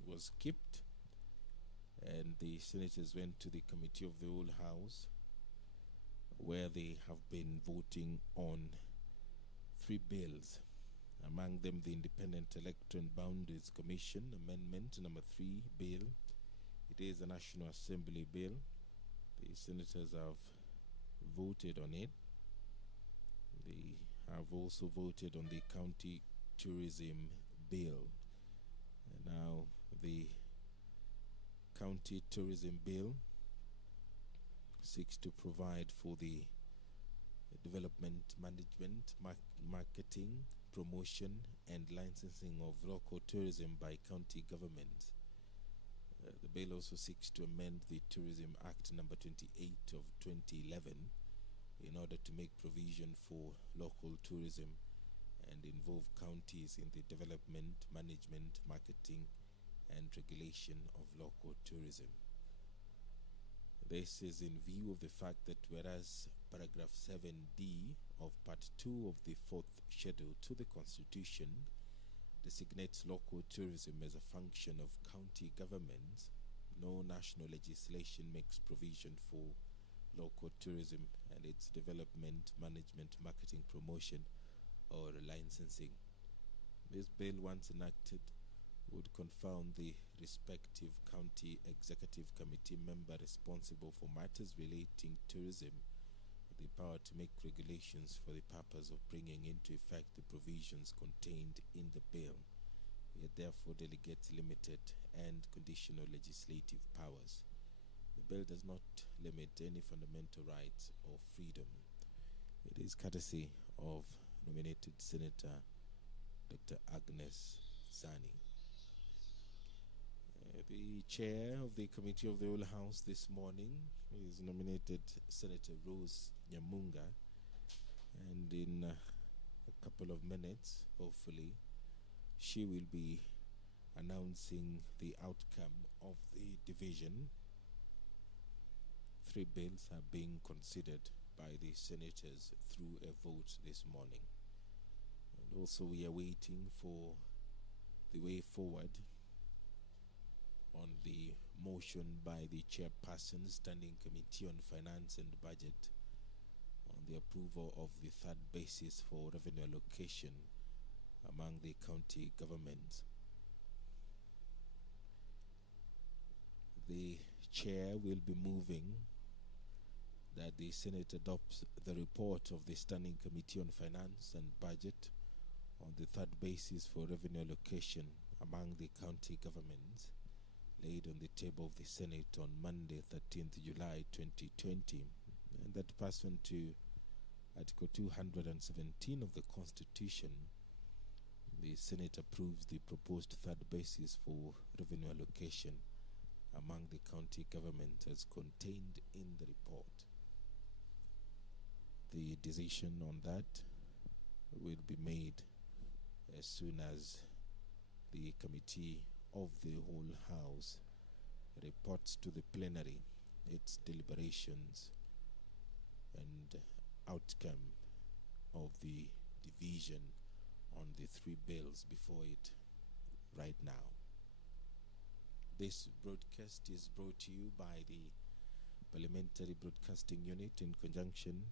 was skipped, and the senators went to the Committee of the Whole House, where they have been voting on 3 bills, among them the Independent Electoral and Boundaries Commission Amendment number 3 bill. It is a National Assembly bill. The senators have voted on it. They have also voted on the County Tourism bill. And now the County Tourism bill seeks to provide for the development, management, marketing, promotion, and licensing of local tourism by county governments. The bill also seeks to amend the Tourism Act number 28 of 2011 in order to make provision for local tourism and involve counties in the development, management, marketing, and regulation of local tourism. This is in view of the fact that whereas paragraph 7D of part 2 of the 4th schedule to the Constitution designates local tourism as a function of county governments, no national legislation makes provision for local tourism and its development, management, marketing, promotion, or licensing. This bill, once enacted, would confound the respective county executive committee member responsible for matters relating tourism the power to make regulations for the purpose of bringing into effect the provisions contained in the bill. It therefore delegates limited and conditional legislative powers. The bill does not limit any fundamental rights or freedom. It is courtesy of nominated Senator Dr. Agnes Zani. The chair of the Committee of the Whole House this morning is nominated Senator Rose Nyamunga, and in a couple of minutes, hopefully, she will be announcing the outcome of the division. 3 bills are being considered by the senators through a vote this morning. And also we are waiting for the way forward on the motion by the chairperson, Standing Committee on Finance and Budget, on the approval of the 3rd basis for revenue allocation among the county governments. The chair will be moving that the Senate adopts the report of the Standing Committee on Finance and Budget on the 3rd basis for revenue allocation among the county governments, laid on the table of the Senate on Monday, 13th July 2020, and that pursuant to Article 217 of the Constitution, the Senate approves the proposed 3rd basis for revenue allocation among the county government as contained in the report. The decision on that will be made as soon as the Committee of the Whole House reports to the plenary its deliberations and outcome of the division on the 3 bills before it right now. This broadcast is brought to you by the Parliamentary Broadcasting Unit in conjunction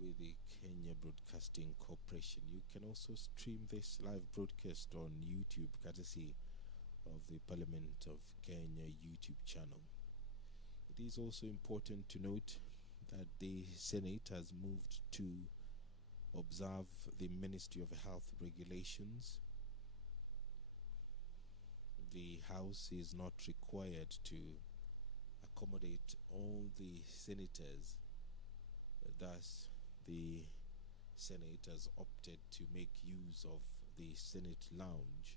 with the Kenya Broadcasting Corporation. You can also stream this live broadcast on YouTube, courtesy of the Parliament of Kenya YouTube channel. It is also important to note that the Senate has moved to observe the Ministry of Health regulations. The House is not required to accommodate all the senators. Thus, the Senate has opted to make use of the Senate lounge,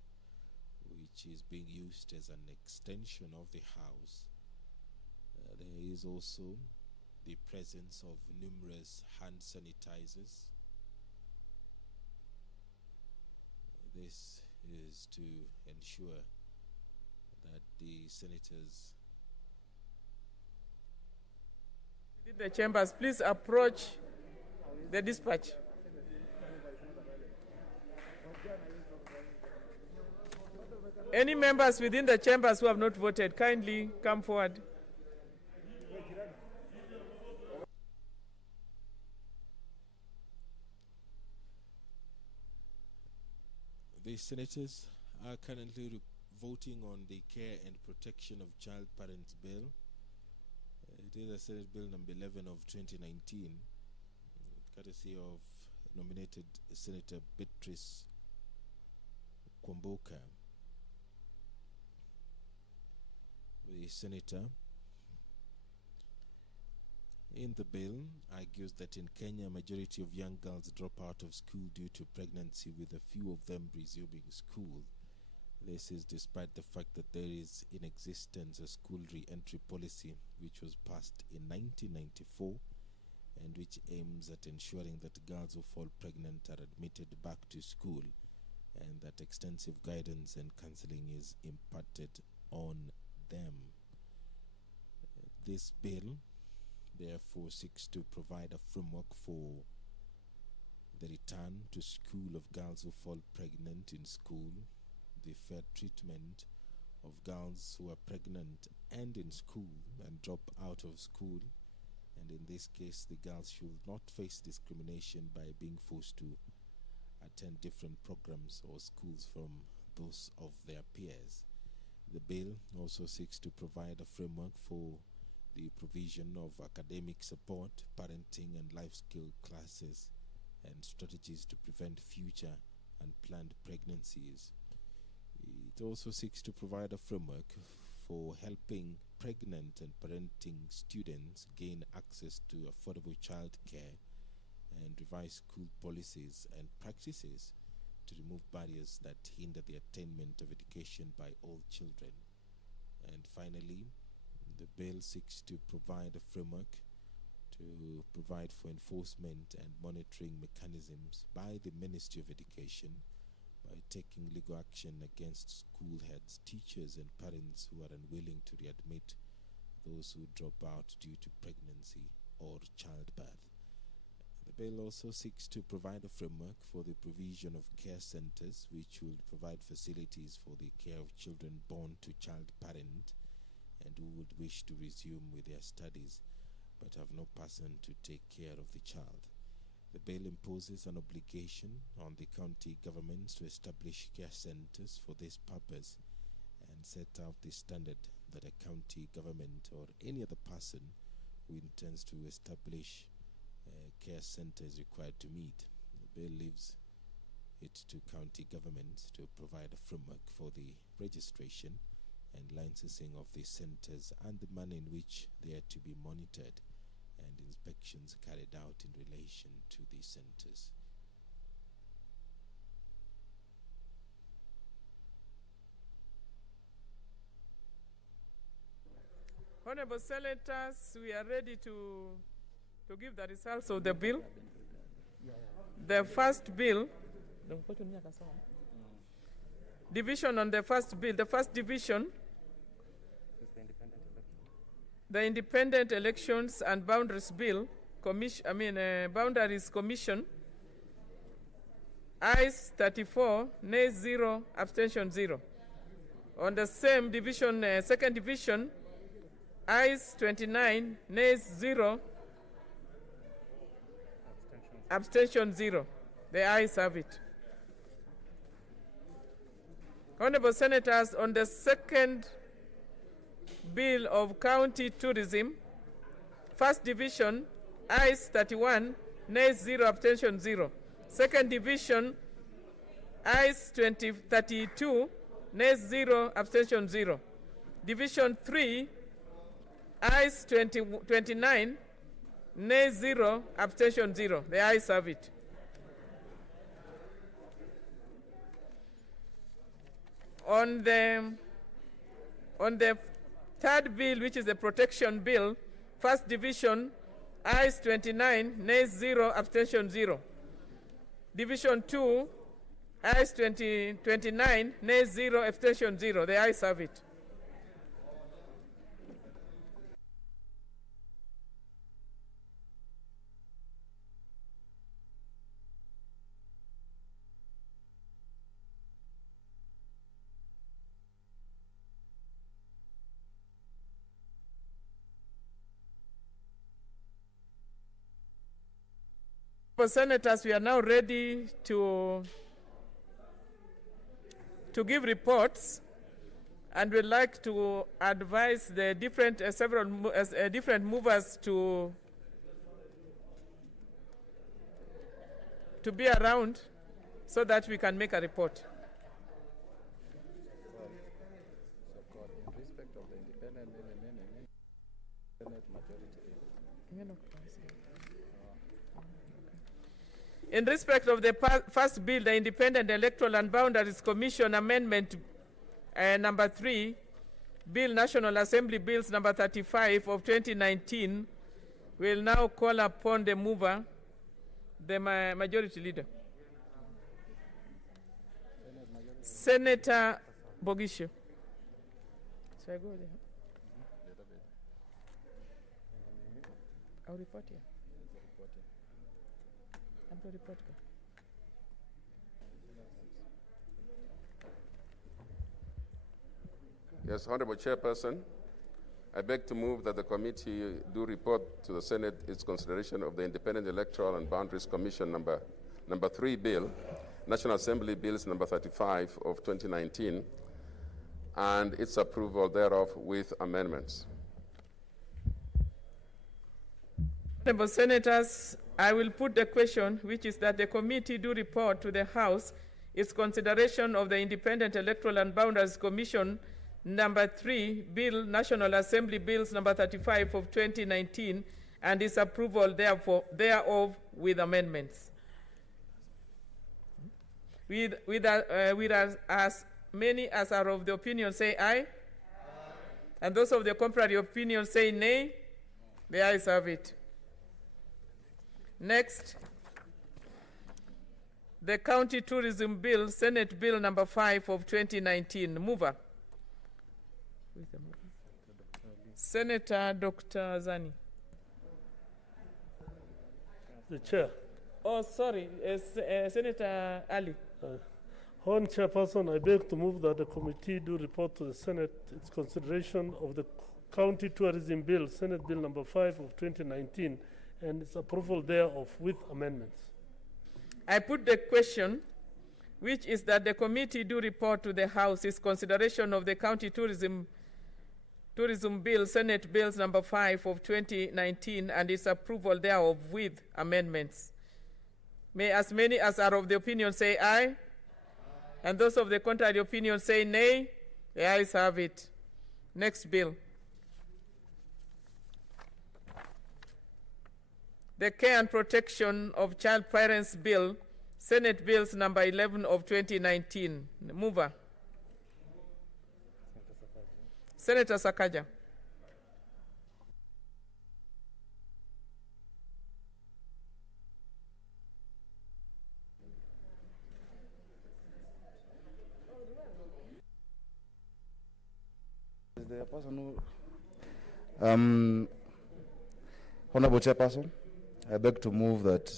which is being used as an extension of the House. There is also the presence of numerous hand sanitizers. This is to ensure that the senators within the chambers, please approach the dispatch. Any members within the chambers who have not voted, kindly come forward. The senators are currently voting on the Care and Protection of Child Parents Bill. It is a Senate Bill number 11 of 2019, courtesy of nominated Senator Beatrice Kwamboka. The senator in the bill argues that in Kenya, a majority of young girls drop out of school due to pregnancy, with a few of them resuming school. This is despite the fact that there is in existence a school re-entry policy which was passed in 1994 and which aims at ensuring that girls who fall pregnant are admitted back to school, and that extensive guidance and counseling is imparted on them. This bill therefore seeks to provide a framework for the return to school of girls who fall pregnant in school, the fair treatment of girls who are pregnant and in school and drop out of school, and in this case the girls should not face discrimination by being forced to attend different programs or schools from those of their peers. The bill also seeks to provide a framework for the provision of academic support, parenting and life skill classes, and strategies to prevent future unplanned pregnancies. It also seeks to provide a framework for helping pregnant and parenting students gain access to affordable childcare and revise school policies and practices to remove barriers that hinder the attainment of education by all children. And finally, the bill seeks to provide a framework to provide for enforcement and monitoring mechanisms by the Ministry of Education by taking legal action against school heads, teachers and parents who are unwilling to readmit those who drop out due to pregnancy or childbirth. The bill also seeks to provide a framework for the provision of care centers which will provide facilities for the care of children born to child parent and who would wish to resume with their studies but have no person to take care of the child. The bill imposes an obligation on the county governments to establish care centers for this purpose and set out the standard that a county government or any other person who intends to establish care center is required to meet. The bill leaves it to county governments to provide a framework for the registration and licensing of the centers and the manner in which they are to be monitored and inspections carried out in relation to these centers. Honorable Senators, we are ready to give the results of the bill. The first bill, division on the first bill, the first division, the Independent Elections and Boundaries Bill, Boundaries Commission, ayes 34, nays 0, abstention 0. On the same division, second division, ayes 29, nays 0, abstention 0. The ayes have it. Honorable Senators, on the second bill of county tourism, first division, ayes 31, nays 0, abstention 0. Second division, ayes 32, nays 0, abstention 0. Division 3, ayes 29, nays 0, abstention 0. The ayes have it. On the third bill, which is the protection bill, first division, ayes 29, nays 0, abstention 0. Division 2, ayes 29, nays 0, abstention 0. The ayes have it. Senators, we are now ready to give reports, and we'd like to advise the different different movers to be around so that we can make a report. In respect of the independent In respect of the first bill, the Independent Electoral and Boundaries Commission Amendment number 3, Bill National Assembly Bills number 35 of 2019, will now call upon the mover, the majority leader. Senator Bogisho. Shall I go there? I'll report here. I'm to report here. Yes, Honorable Chairperson, I beg to move that the committee do report to the Senate its consideration of the Independent Electoral and Boundaries Commission number 3 bill, National Assembly Bills number 35 of 2019, and its approval thereof with amendments. Honorable Senators, I will put the question, which is that the committee do report to the House its consideration of the Independent Electoral and Boundaries Commission number 3 bill, National Assembly Bills number 35 of 2019, and its approval thereof with amendments. With as many as are of the opinion say aye. Aye. And those of the contrary opinion say nay. The ayes have it. Next, the County Tourism Bill, Senate Bill number 5 of 2019. Mover. Senator Dr. Zani. The Chair. Oh, sorry, Senator Ali. Honorable Chairperson, I beg to move that the committee do report to the Senate its consideration of the County Tourism Bill, Senate Bill number 5 of 2019, and its approval thereof with amendments. I put the question, which is that the committee do report to the House its consideration of the County Tourism Bill, Senate Bills number 5 of 2019, and its approval thereof with amendments. May as many as are of the opinion say aye. Aye. And those of the contrary opinion say nay. The ayes have it. Next bill. The Care and Protection of Child Parents Bill, Senate Bills number 11 of 2019. Mover. Senator Sakaja. Is there a person who... Honorable Chairperson, I beg to move that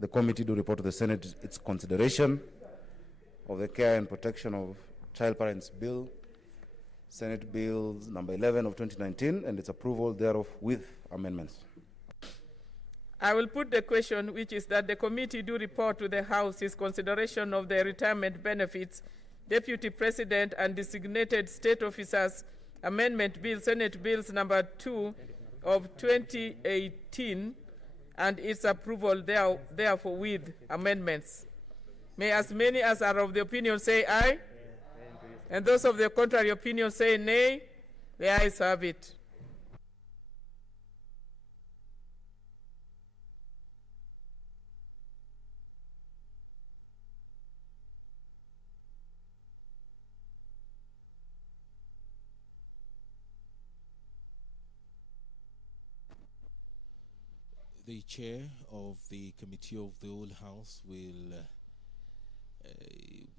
the committee do report to the Senate its consideration of the Care and Protection of Child Parents Bill, Senate Bills number 11 of 2019, and its approval thereof with amendments. I will put the question, which is that the committee do report to the House its consideration of the retirement benefits, Deputy President and designated state officers amendment bill, Senate Bills number 2 of 2018, and its approval therefore with amendments. May as many as are of the opinion say aye. And those of the contrary opinion say nay. The ayes have it. The chair of the Committee of the Whole House will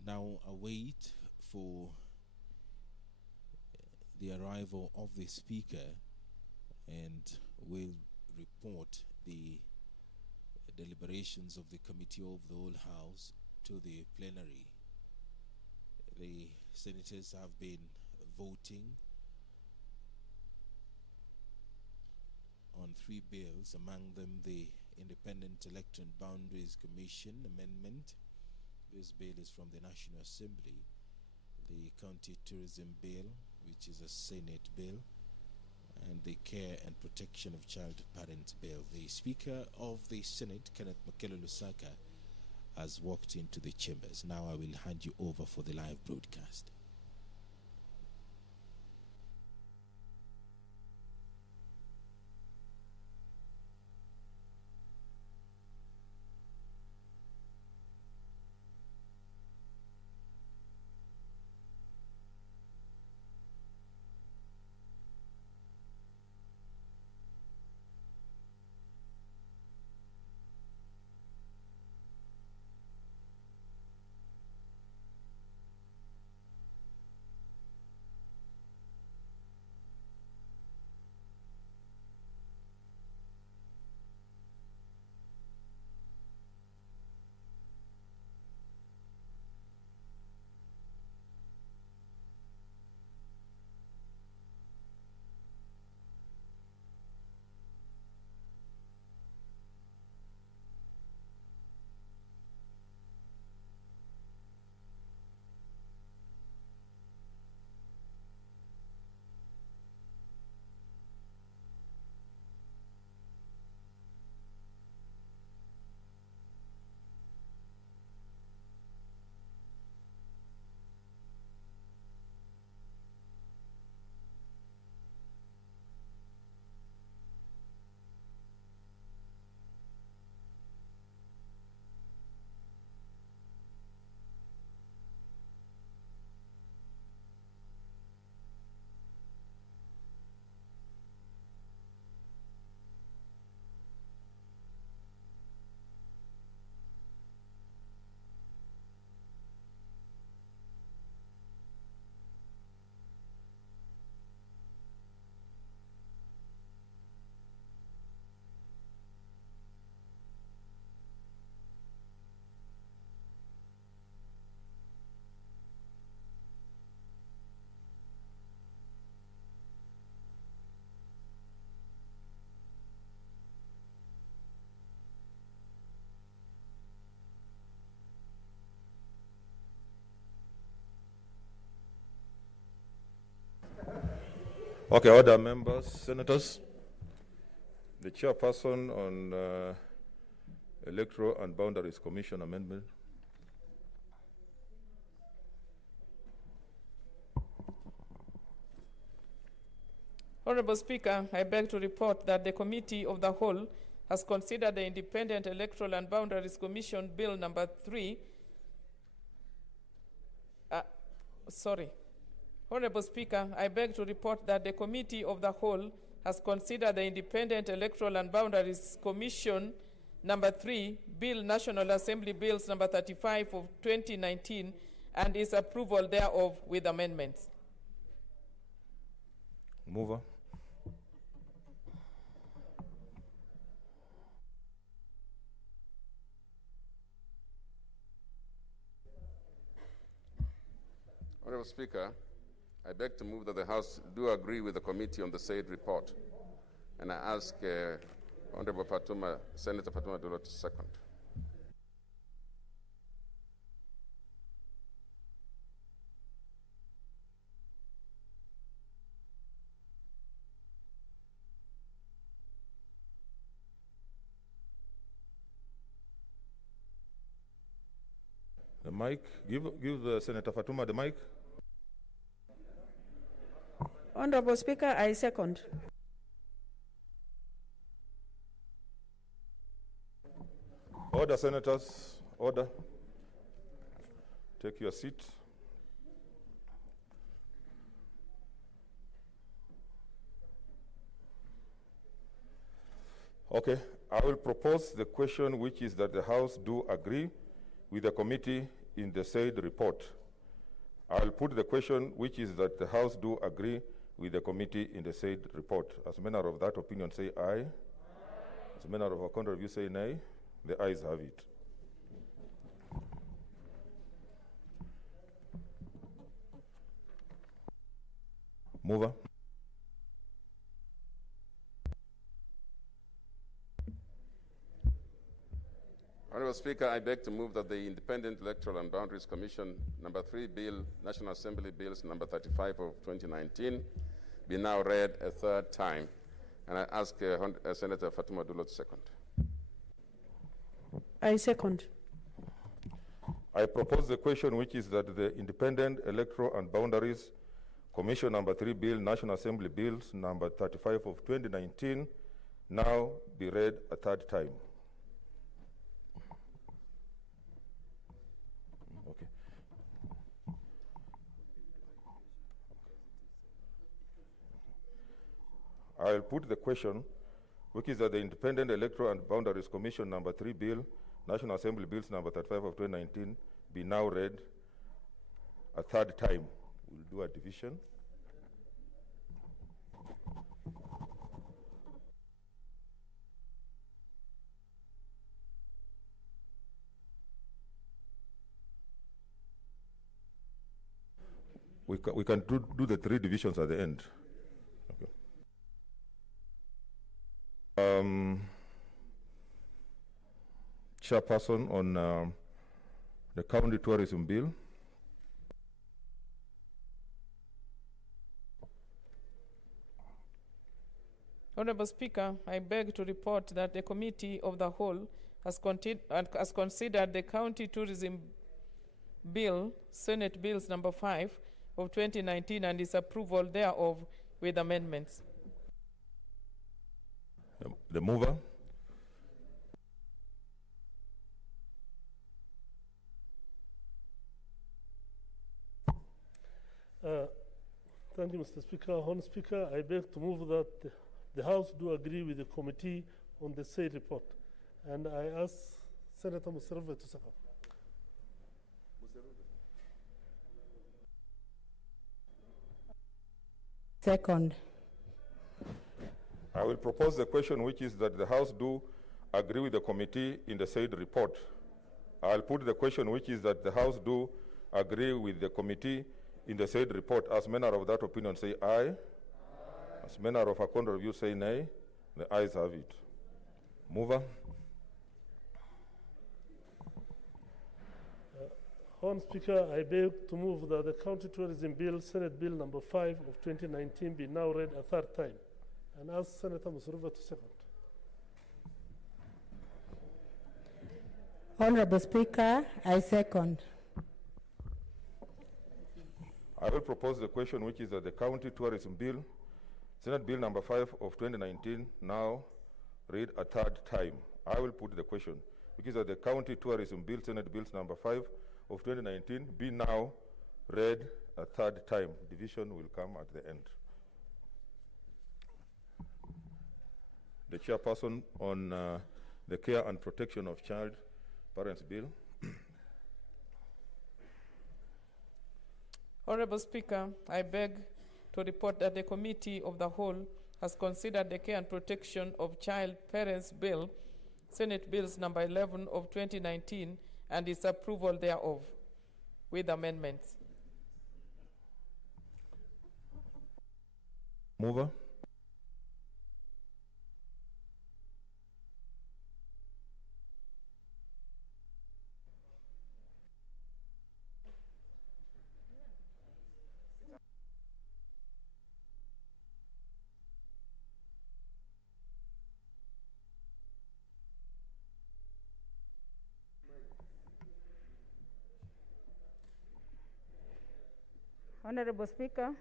now await for the arrival of the Speaker and will report the deliberations of the Committee of the Whole House to the plenary. The senators have been voting on 3 bills, among them the Independent Electoral Boundaries Commission Amendment. This bill is from the National Assembly. The County Tourism Bill, which is a Senate bill, and the Care and Protection of Child Parents Bill. The Speaker of the Senate, Kenneth Makelo Lusaka, has walked into the chambers. Now I will hand you over for the live broadcast. Okay, order, members, senators. The chairperson on Electoral and Boundaries Commission amendment. Honorable Speaker, I beg to report that the Committee of the Whole has considered the Independent Electoral and Boundaries Commission Bill number 3. Honorable Speaker, I beg to report that the Committee of the Whole has considered the Independent Electoral and Boundaries Commission number 3, Bill National Assembly Bills number 35 of 2019, and its approval thereof with amendments. Mover. Honorable Speaker, I beg to move that the House do agree with the committee on the said report. And I ask Honorable Senator Fatuma Dulo to second. The mic. Give Senator Fatuma the mic. Honorable Speaker, I second. Order, senators. Order. Take your seat. Okay, I will propose the question, which is that the House do agree with the committee in the said report. I will put the question, which is that the House do agree with the committee in the said report. As manner of that opinion, say aye. As manner of a contrary view, say nay. The ayes have it. Mover. Honorable Speaker, I beg to move that the Independent Electoral and Boundaries Commission number 3 Bill, National Assembly Bills number 35 of 2019, be now read a third time. And I ask Senator Fatuma Dulo to second. I second. I propose the question, which is that the Independent Electoral and Boundaries Commission number 3 Bill, National Assembly Bills number 35 of 2019, now be read a third time. Okay. I will put the question, which is that the Independent Electoral and Boundaries Commission number 3 Bill, National Assembly Bills number 35 of 2019, be now read a third time. We'll do a division. We can do the 3 divisions at the end. Okay. Chairperson on the County Tourism Bill. Honorable Speaker, I beg to report that the Committee of the Whole has considered the County Tourism Bill, Senate Bills number 5 of 2019, and its approval thereof with amendments. The mover. Thank you, Mr. Speaker. Honorable Speaker, I beg to move that the House do agree with the committee on the said report. And I ask Senator Musarve to second. Second. I will propose the question, which is that the House do agree with the committee in the said report. I'll put the question, which is that the House do agree with the committee in the said report. As manner of that opinion, say aye. As manner of a contrary view, say nay. The ayes have it. Mover. Honorable Speaker, I beg to move that the County Tourism Bill, Senate Bill number 5 of 2019, be now read a third time, and ask Senator Musuruva to second. Honorable Speaker, I second. I will propose the question, which is that the County Tourism Bill, Senate Bill number 5 of 2019, now read a third time. I will put the question, which is that the County Tourism Bill, Senate Bills number 5 of 2019, be now read a third time. Division will come at the end. The chairperson on the Care and Protection of Child Parents Bill. Honorable Speaker, I beg to report that the Committee of the Whole has considered the Care and Protection of Child Parents Bill, Senate Bills number 11 of 2019, and its approval thereof, with amendments. Mover. Honorable Speaker,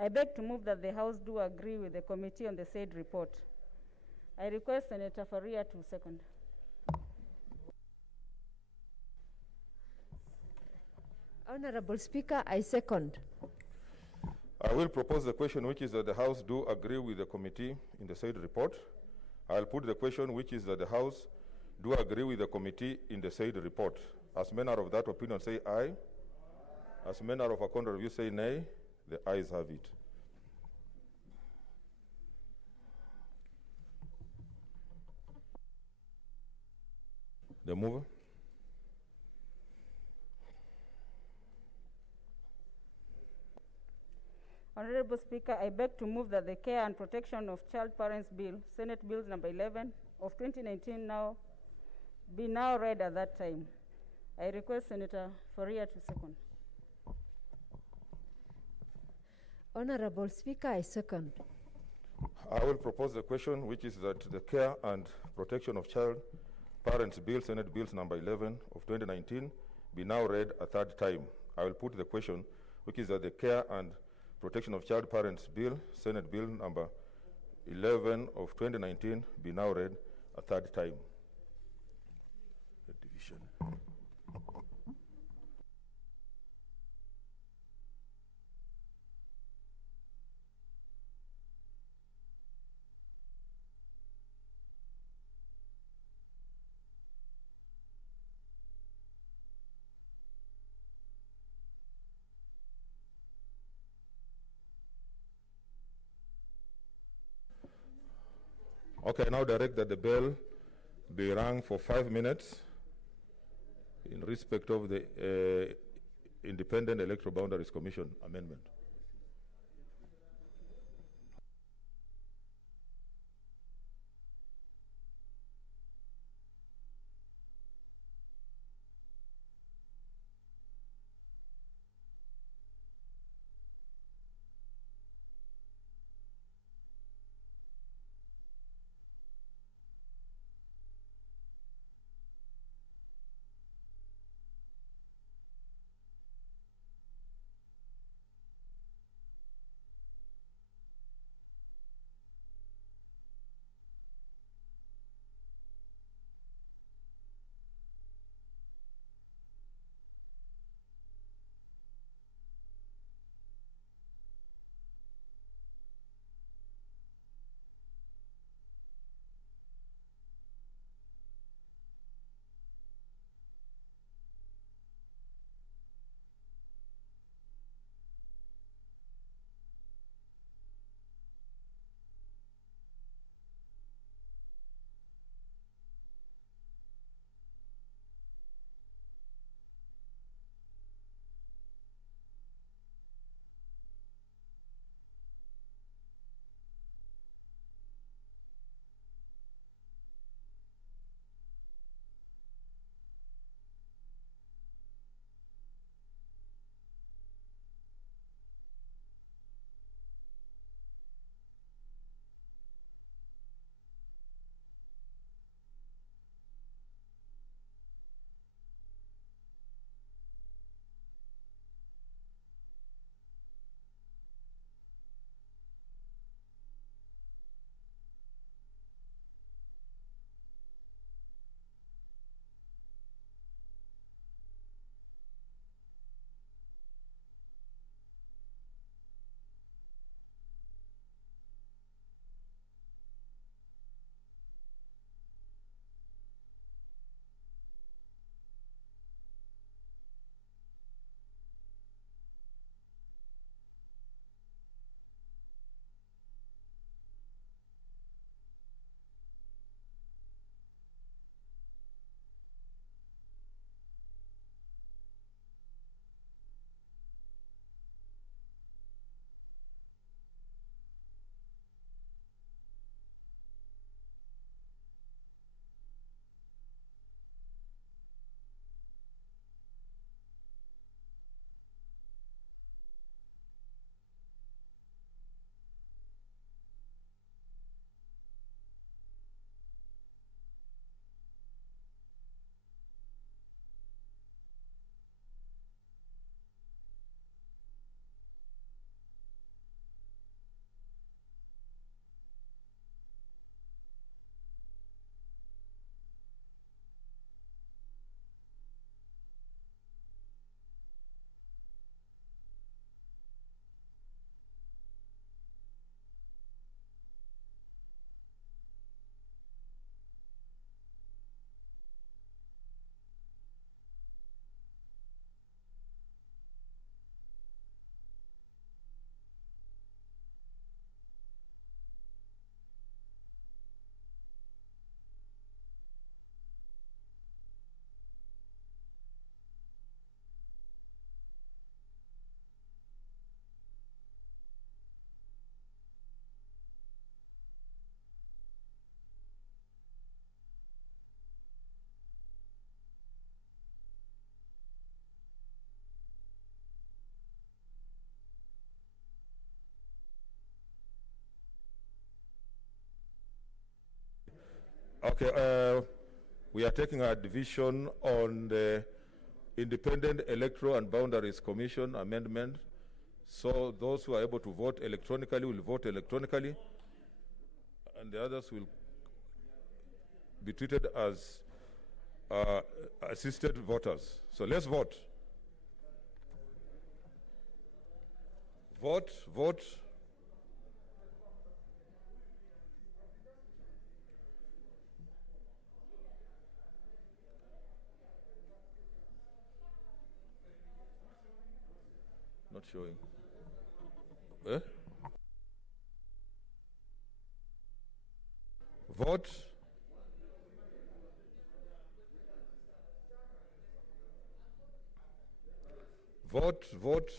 I beg to move that the House do agree with the committee on the said report. I request Senator Faria to second. Honorable Speaker, I second. I will propose the question, which is that the House do agree with the committee in the said report. I'll put the question, which is that the House do agree with the committee in the said report. As men are of that opinion, say aye. As men are of a contrary view, say nay. The ayes have it. The mover. Honorable Speaker, I beg to move that the Care and Protection of Child Parents Bill, Senate Bills number 11 of 2019, be now read at that time. I request Senator Faria to second. Honorable Speaker, I second. I will propose the question, which is that the Care and Protection of Child Parents Bill, Senate Bills number 11 of 2019, be now read a third time. I will put the question, which is that the Care and Protection of Child Parents Bill, Senate Bill number 11 of 2019, be now read a third time. The division. Okay, I now direct that the bell be rung for 5 minutes in respect of the Independent Electoral Boundaries Commission amendment. Okay, we are taking a division on the Independent Electoral and Boundaries Commission amendment. So those who are able to vote electronically will vote electronically, and the others will be treated as assisted voters. So let's vote. Vote, vote. Not showing. Eh? Vote. Vote, vote.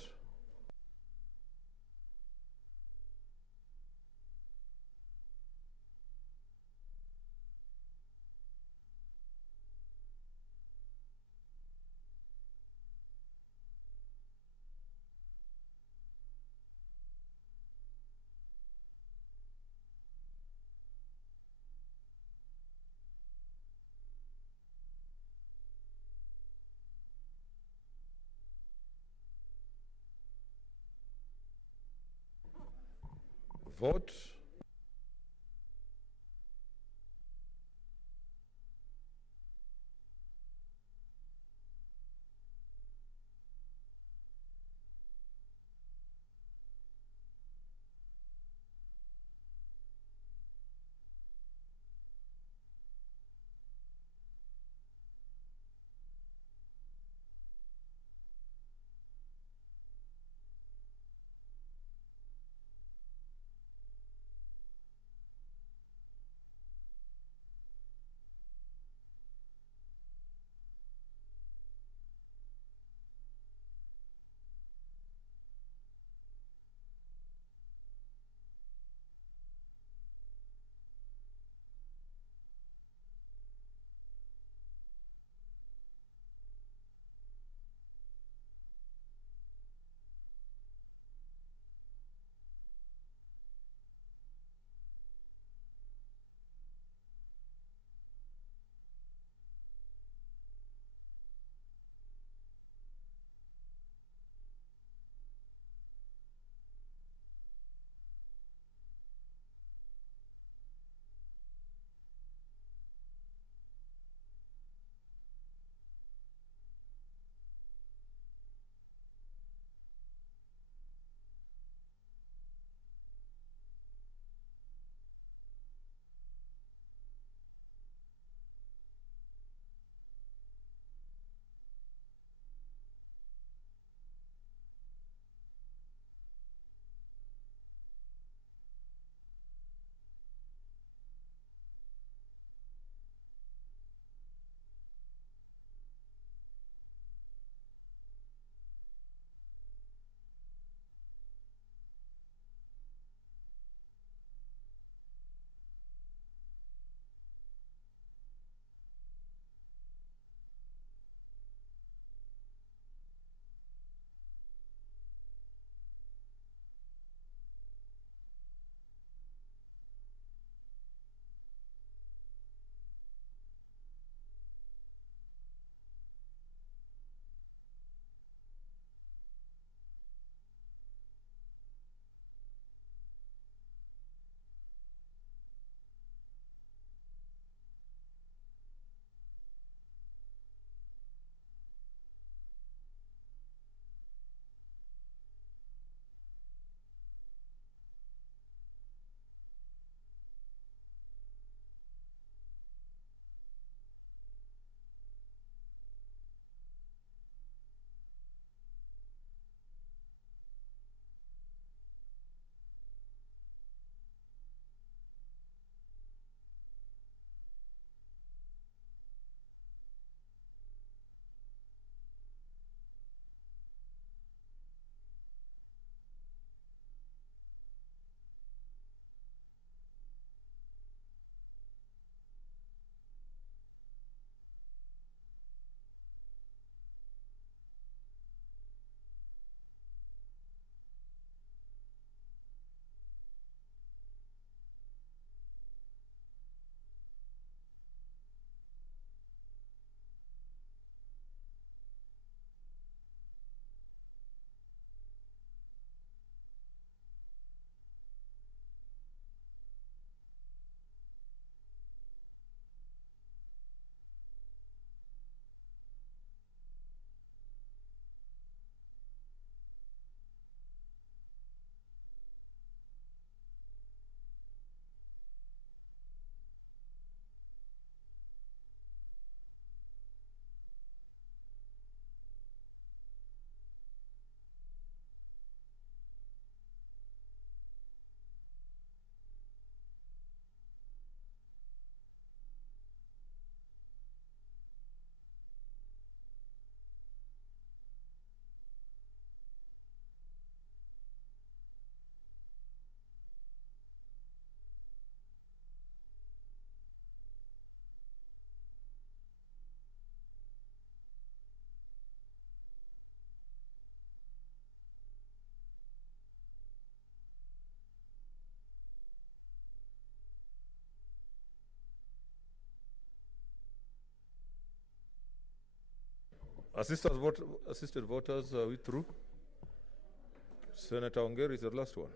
Vote. Assisted voters, are we through? Senator Ongeri is the last one.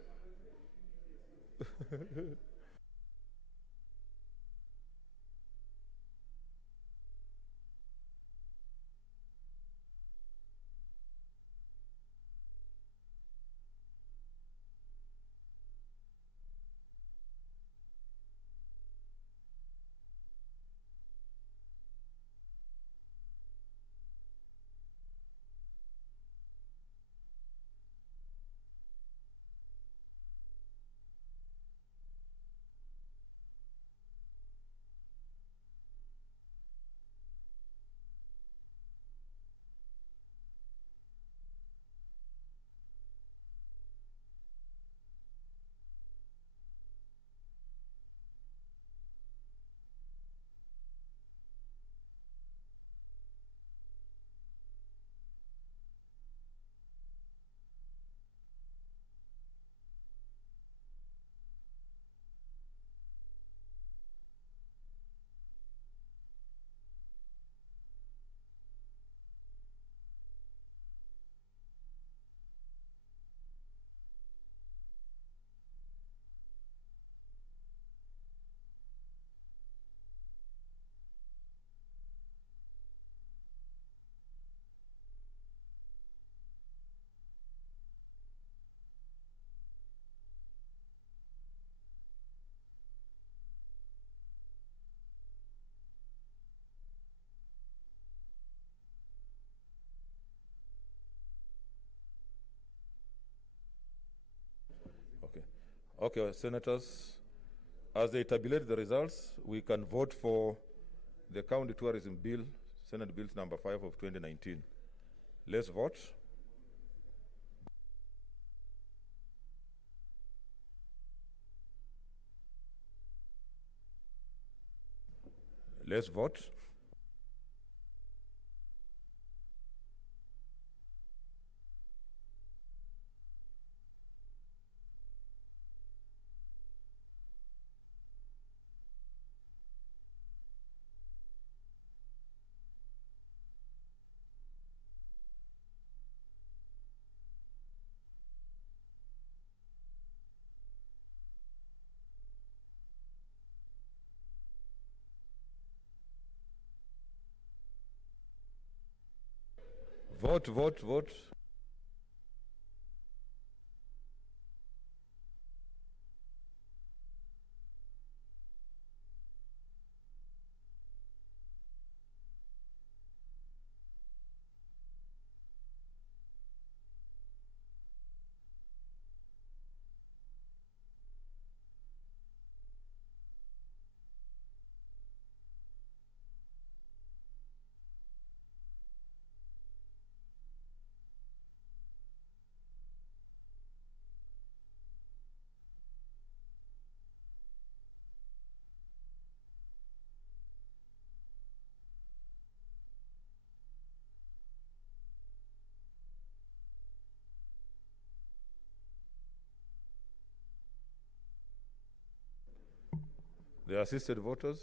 Okay, senators, as they tabulate the results, we can vote for the County Tourism Bill, Senate Bill number 5 of 2019. Let's vote. Let's vote. Vote, vote, vote. The assisted voters.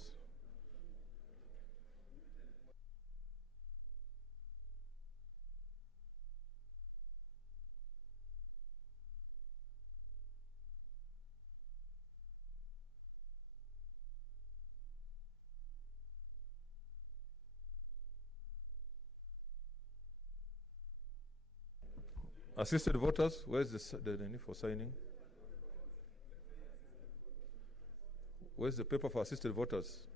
Assisted voters, where's the need for signing? Where's the paper for assisted voters?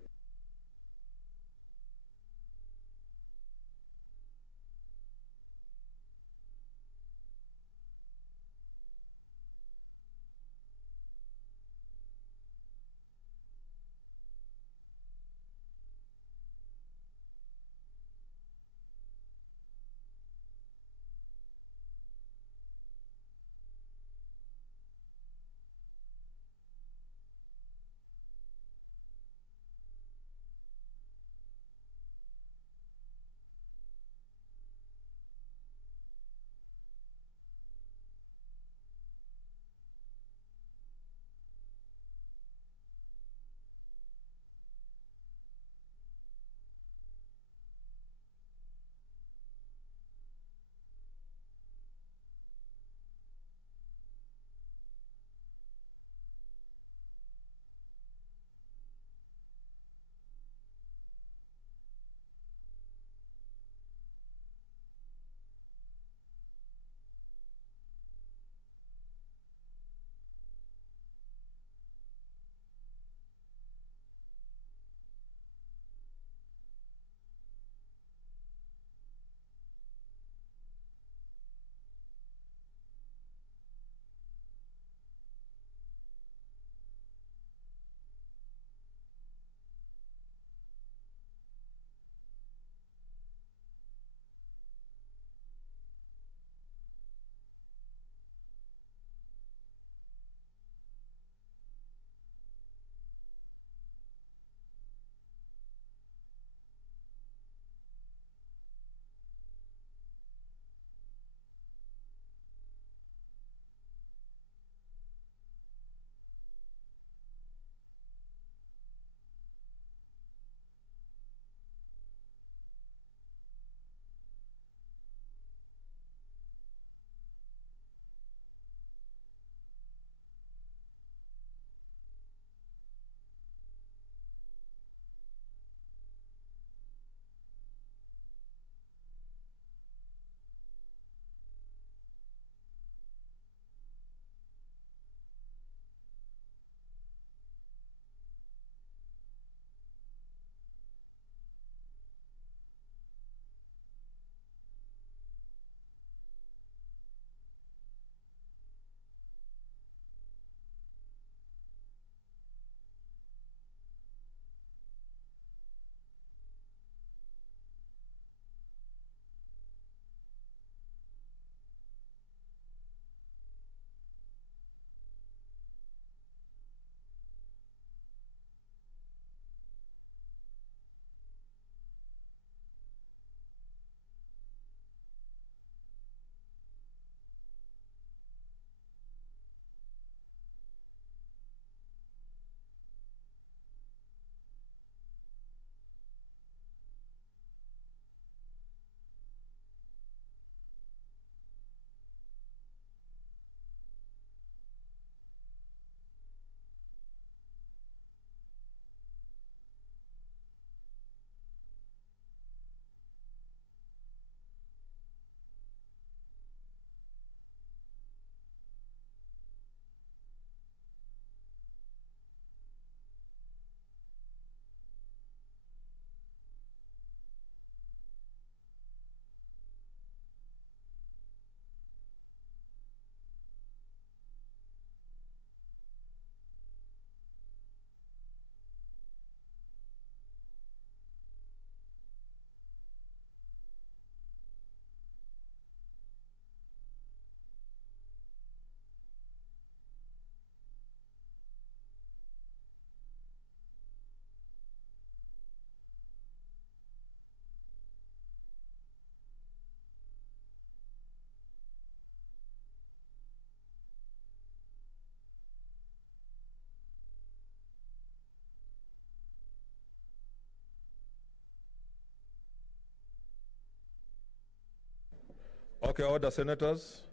Okay, order, senators.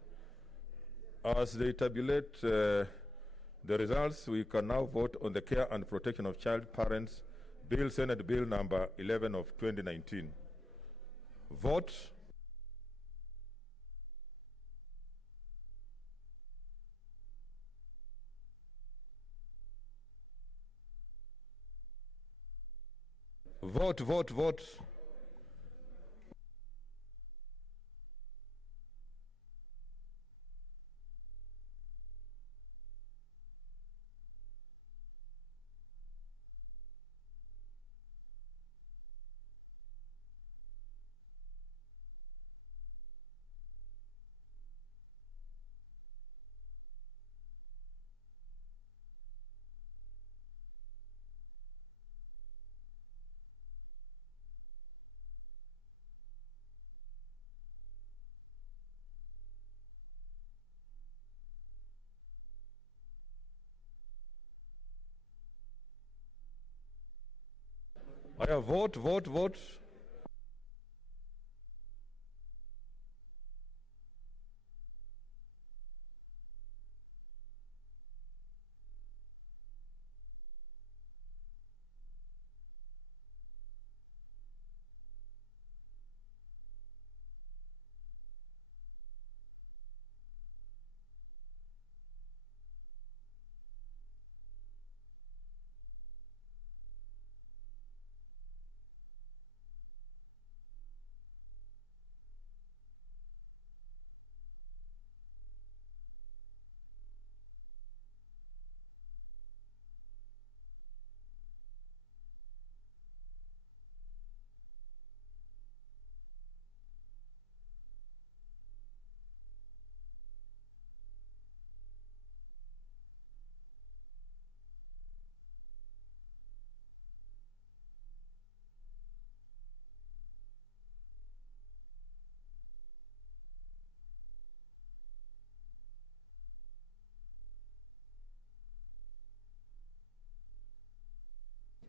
As they tabulate the results, we can now vote on the Care and Protection of Child Parents Bill, Senate Bill number 11 of 2019. Vote. Vote, vote, vote. Vote, vote, vote.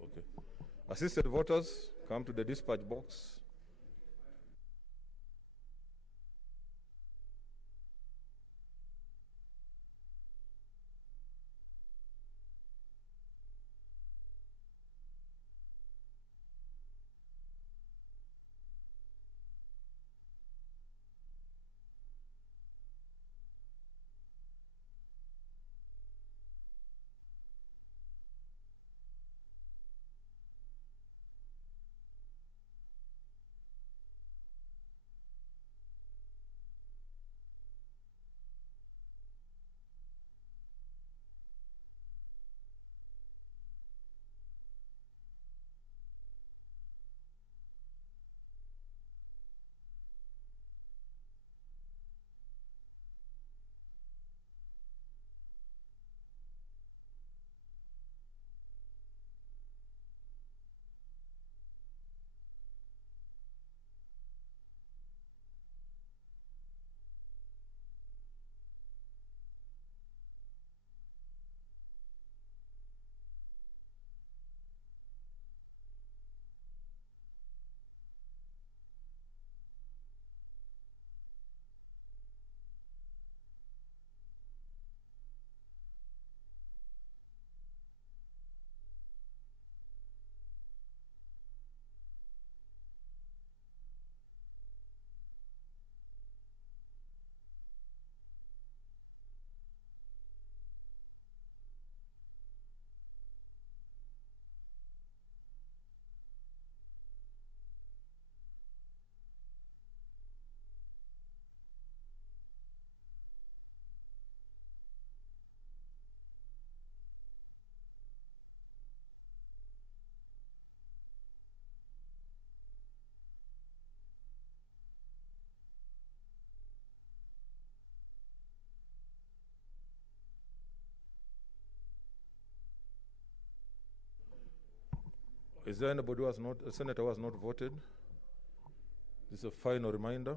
Okay. Assisted voters, come to the dispatch box. Is there anybody who has not, a senator who has not voted? This is a final reminder.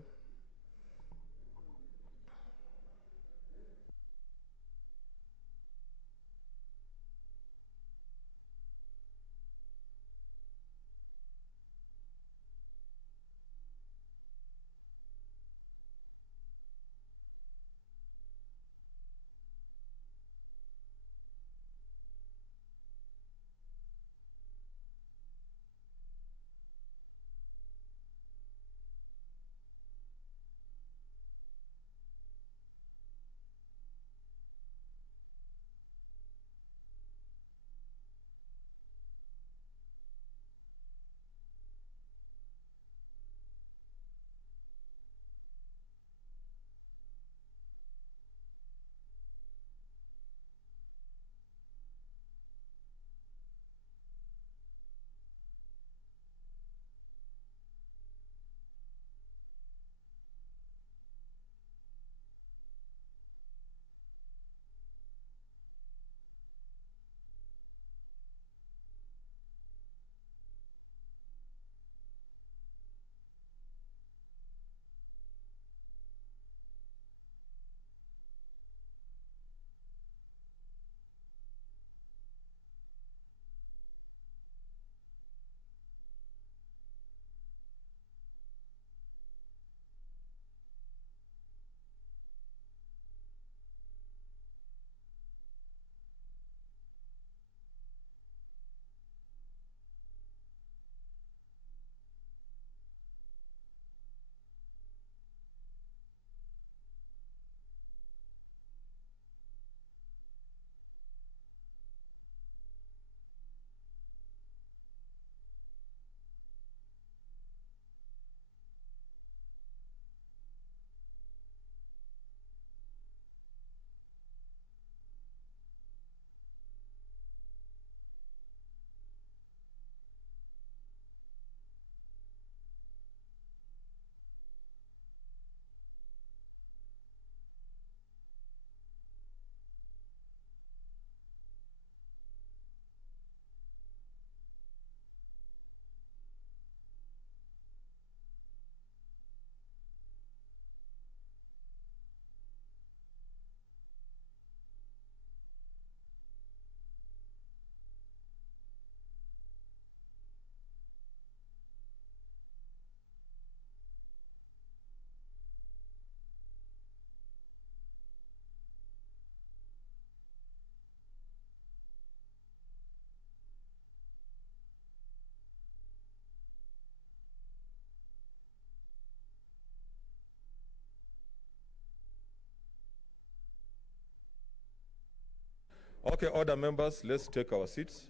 Okay, order members, let's take our seats.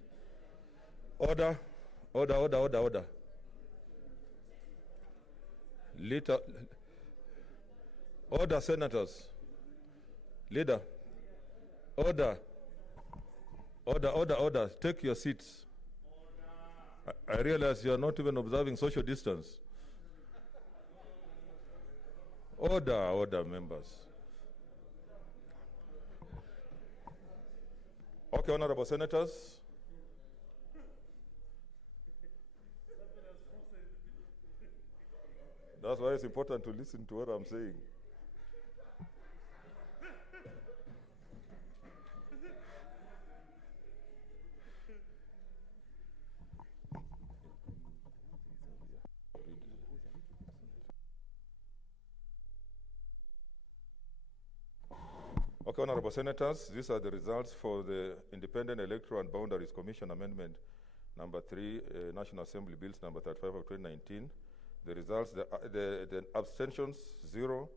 Order, order, order, order, order. Leader, order, senators. Leader, order, order, order, order. Take your seats. I realize you are not even observing social distance. Order, order, members. Okay, honorable senators. That's why it's important to listen to what I'm saying. Okay, honorable senators, these are the results for the Independent Electoral and Boundaries Commission Amendment number 3, National Assembly Bills number 35 of 2019. The results, the abstentions, 0,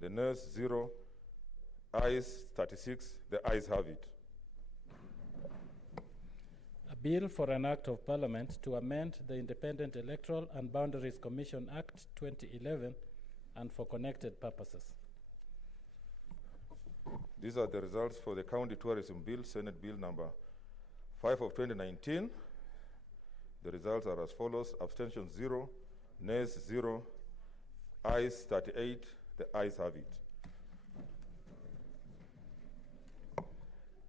the nays, 0, ayes, 36, the ayes have it. A bill for an act of parliament to amend the Independent Electoral and Boundaries Commission Act 2011 and for connected purposes. These are the results for the County Tourism Bill, Senate Bill number 5 of 2019. The results are as follows: abstention 0, nays 0, ayes 38, the ayes have it.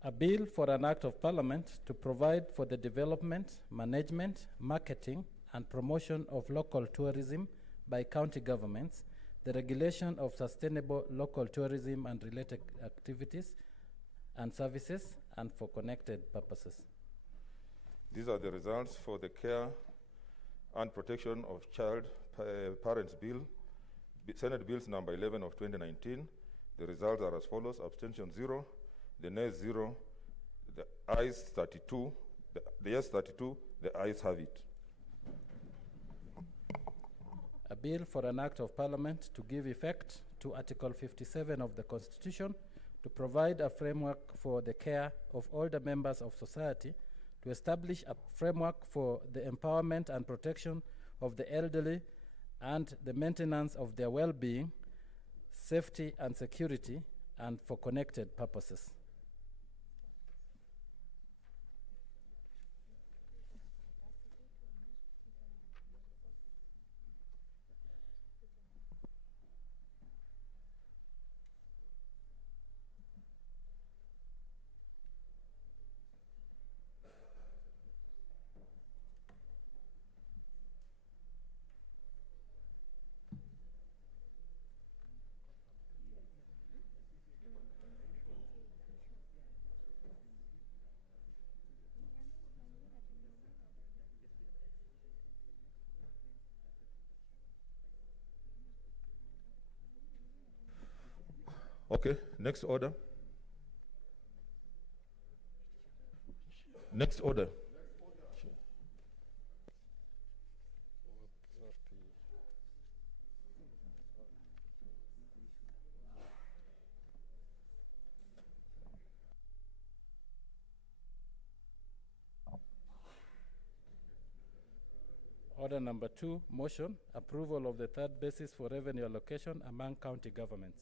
A bill for an act of parliament to provide for the development, management, marketing, and promotion of local tourism by county governments, the regulation of sustainable local tourism and related activities and services, and for connected purposes. These are the results for the Care and Protection of Child Parents Bill, Senate Bills number 11 of 2019. The results are as follows: abstention 0, the nays 0, the ayes 32, the yes 32, the ayes have it. A bill for an act of parliament to give effect to Article 57 of the Constitution to provide a framework for the care of older members of society, to establish a framework for the empowerment and protection of the elderly and the maintenance of their well-being, safety and security, and for connected purposes. Okay, next order. Next order. Order number 2, motion, approval of the third basis for revenue allocation among county governments.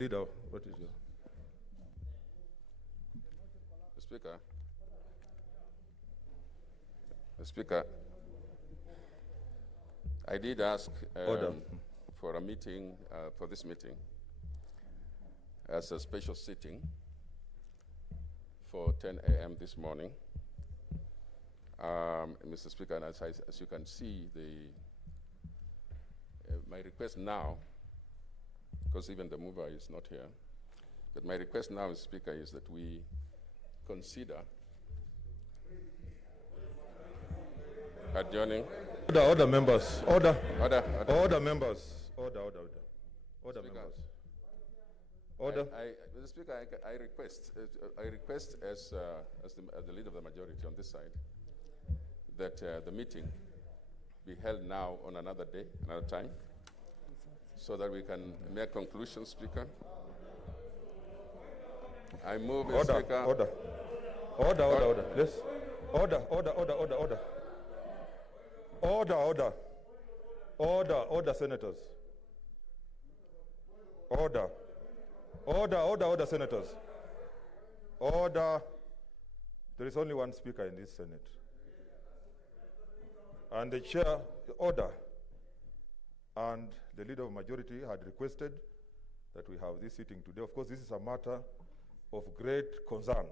Leader, what is your? Speaker. Speaker, I did ask for a meeting, for this meeting, as a special sitting for 10 a.m. this morning. Mr. Speaker, and as you can see, my request now, because even the mover is not here, but my request now, Mr. Speaker, is that we consider adjourning. Order, members. Order. Order. Order, members. Order, order, order. Order, Speaker. members. Order. Mr. Speaker, I request as the leader of the majority on this side, that the meeting be held now on another day, another time, so that we can make conclusions, Speaker. I move, Order, Speaker. order. Order, order, order. Yes. Order, order, order, order, order. Order, order. Order, order, senators. Order. Order, order, order, senators. Order. There is only one speaker in this Senate. And the chair, order. And the leader of majority had requested that we have this sitting today. Of course, this is a matter of great concern.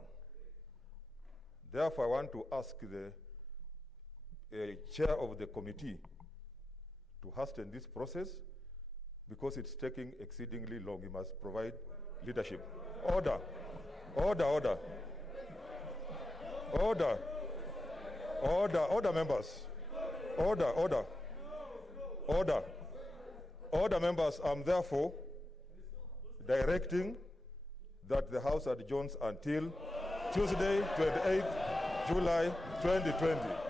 Therefore, I want to ask the chair of the committee to hasten this process because it's taking exceedingly long. He must provide leadership. Order. Order, order. Order. Order, order, members. Order, order. Order. Order, members. I'm therefore directing that the House adjourns until Tuesday, 28th July 2020.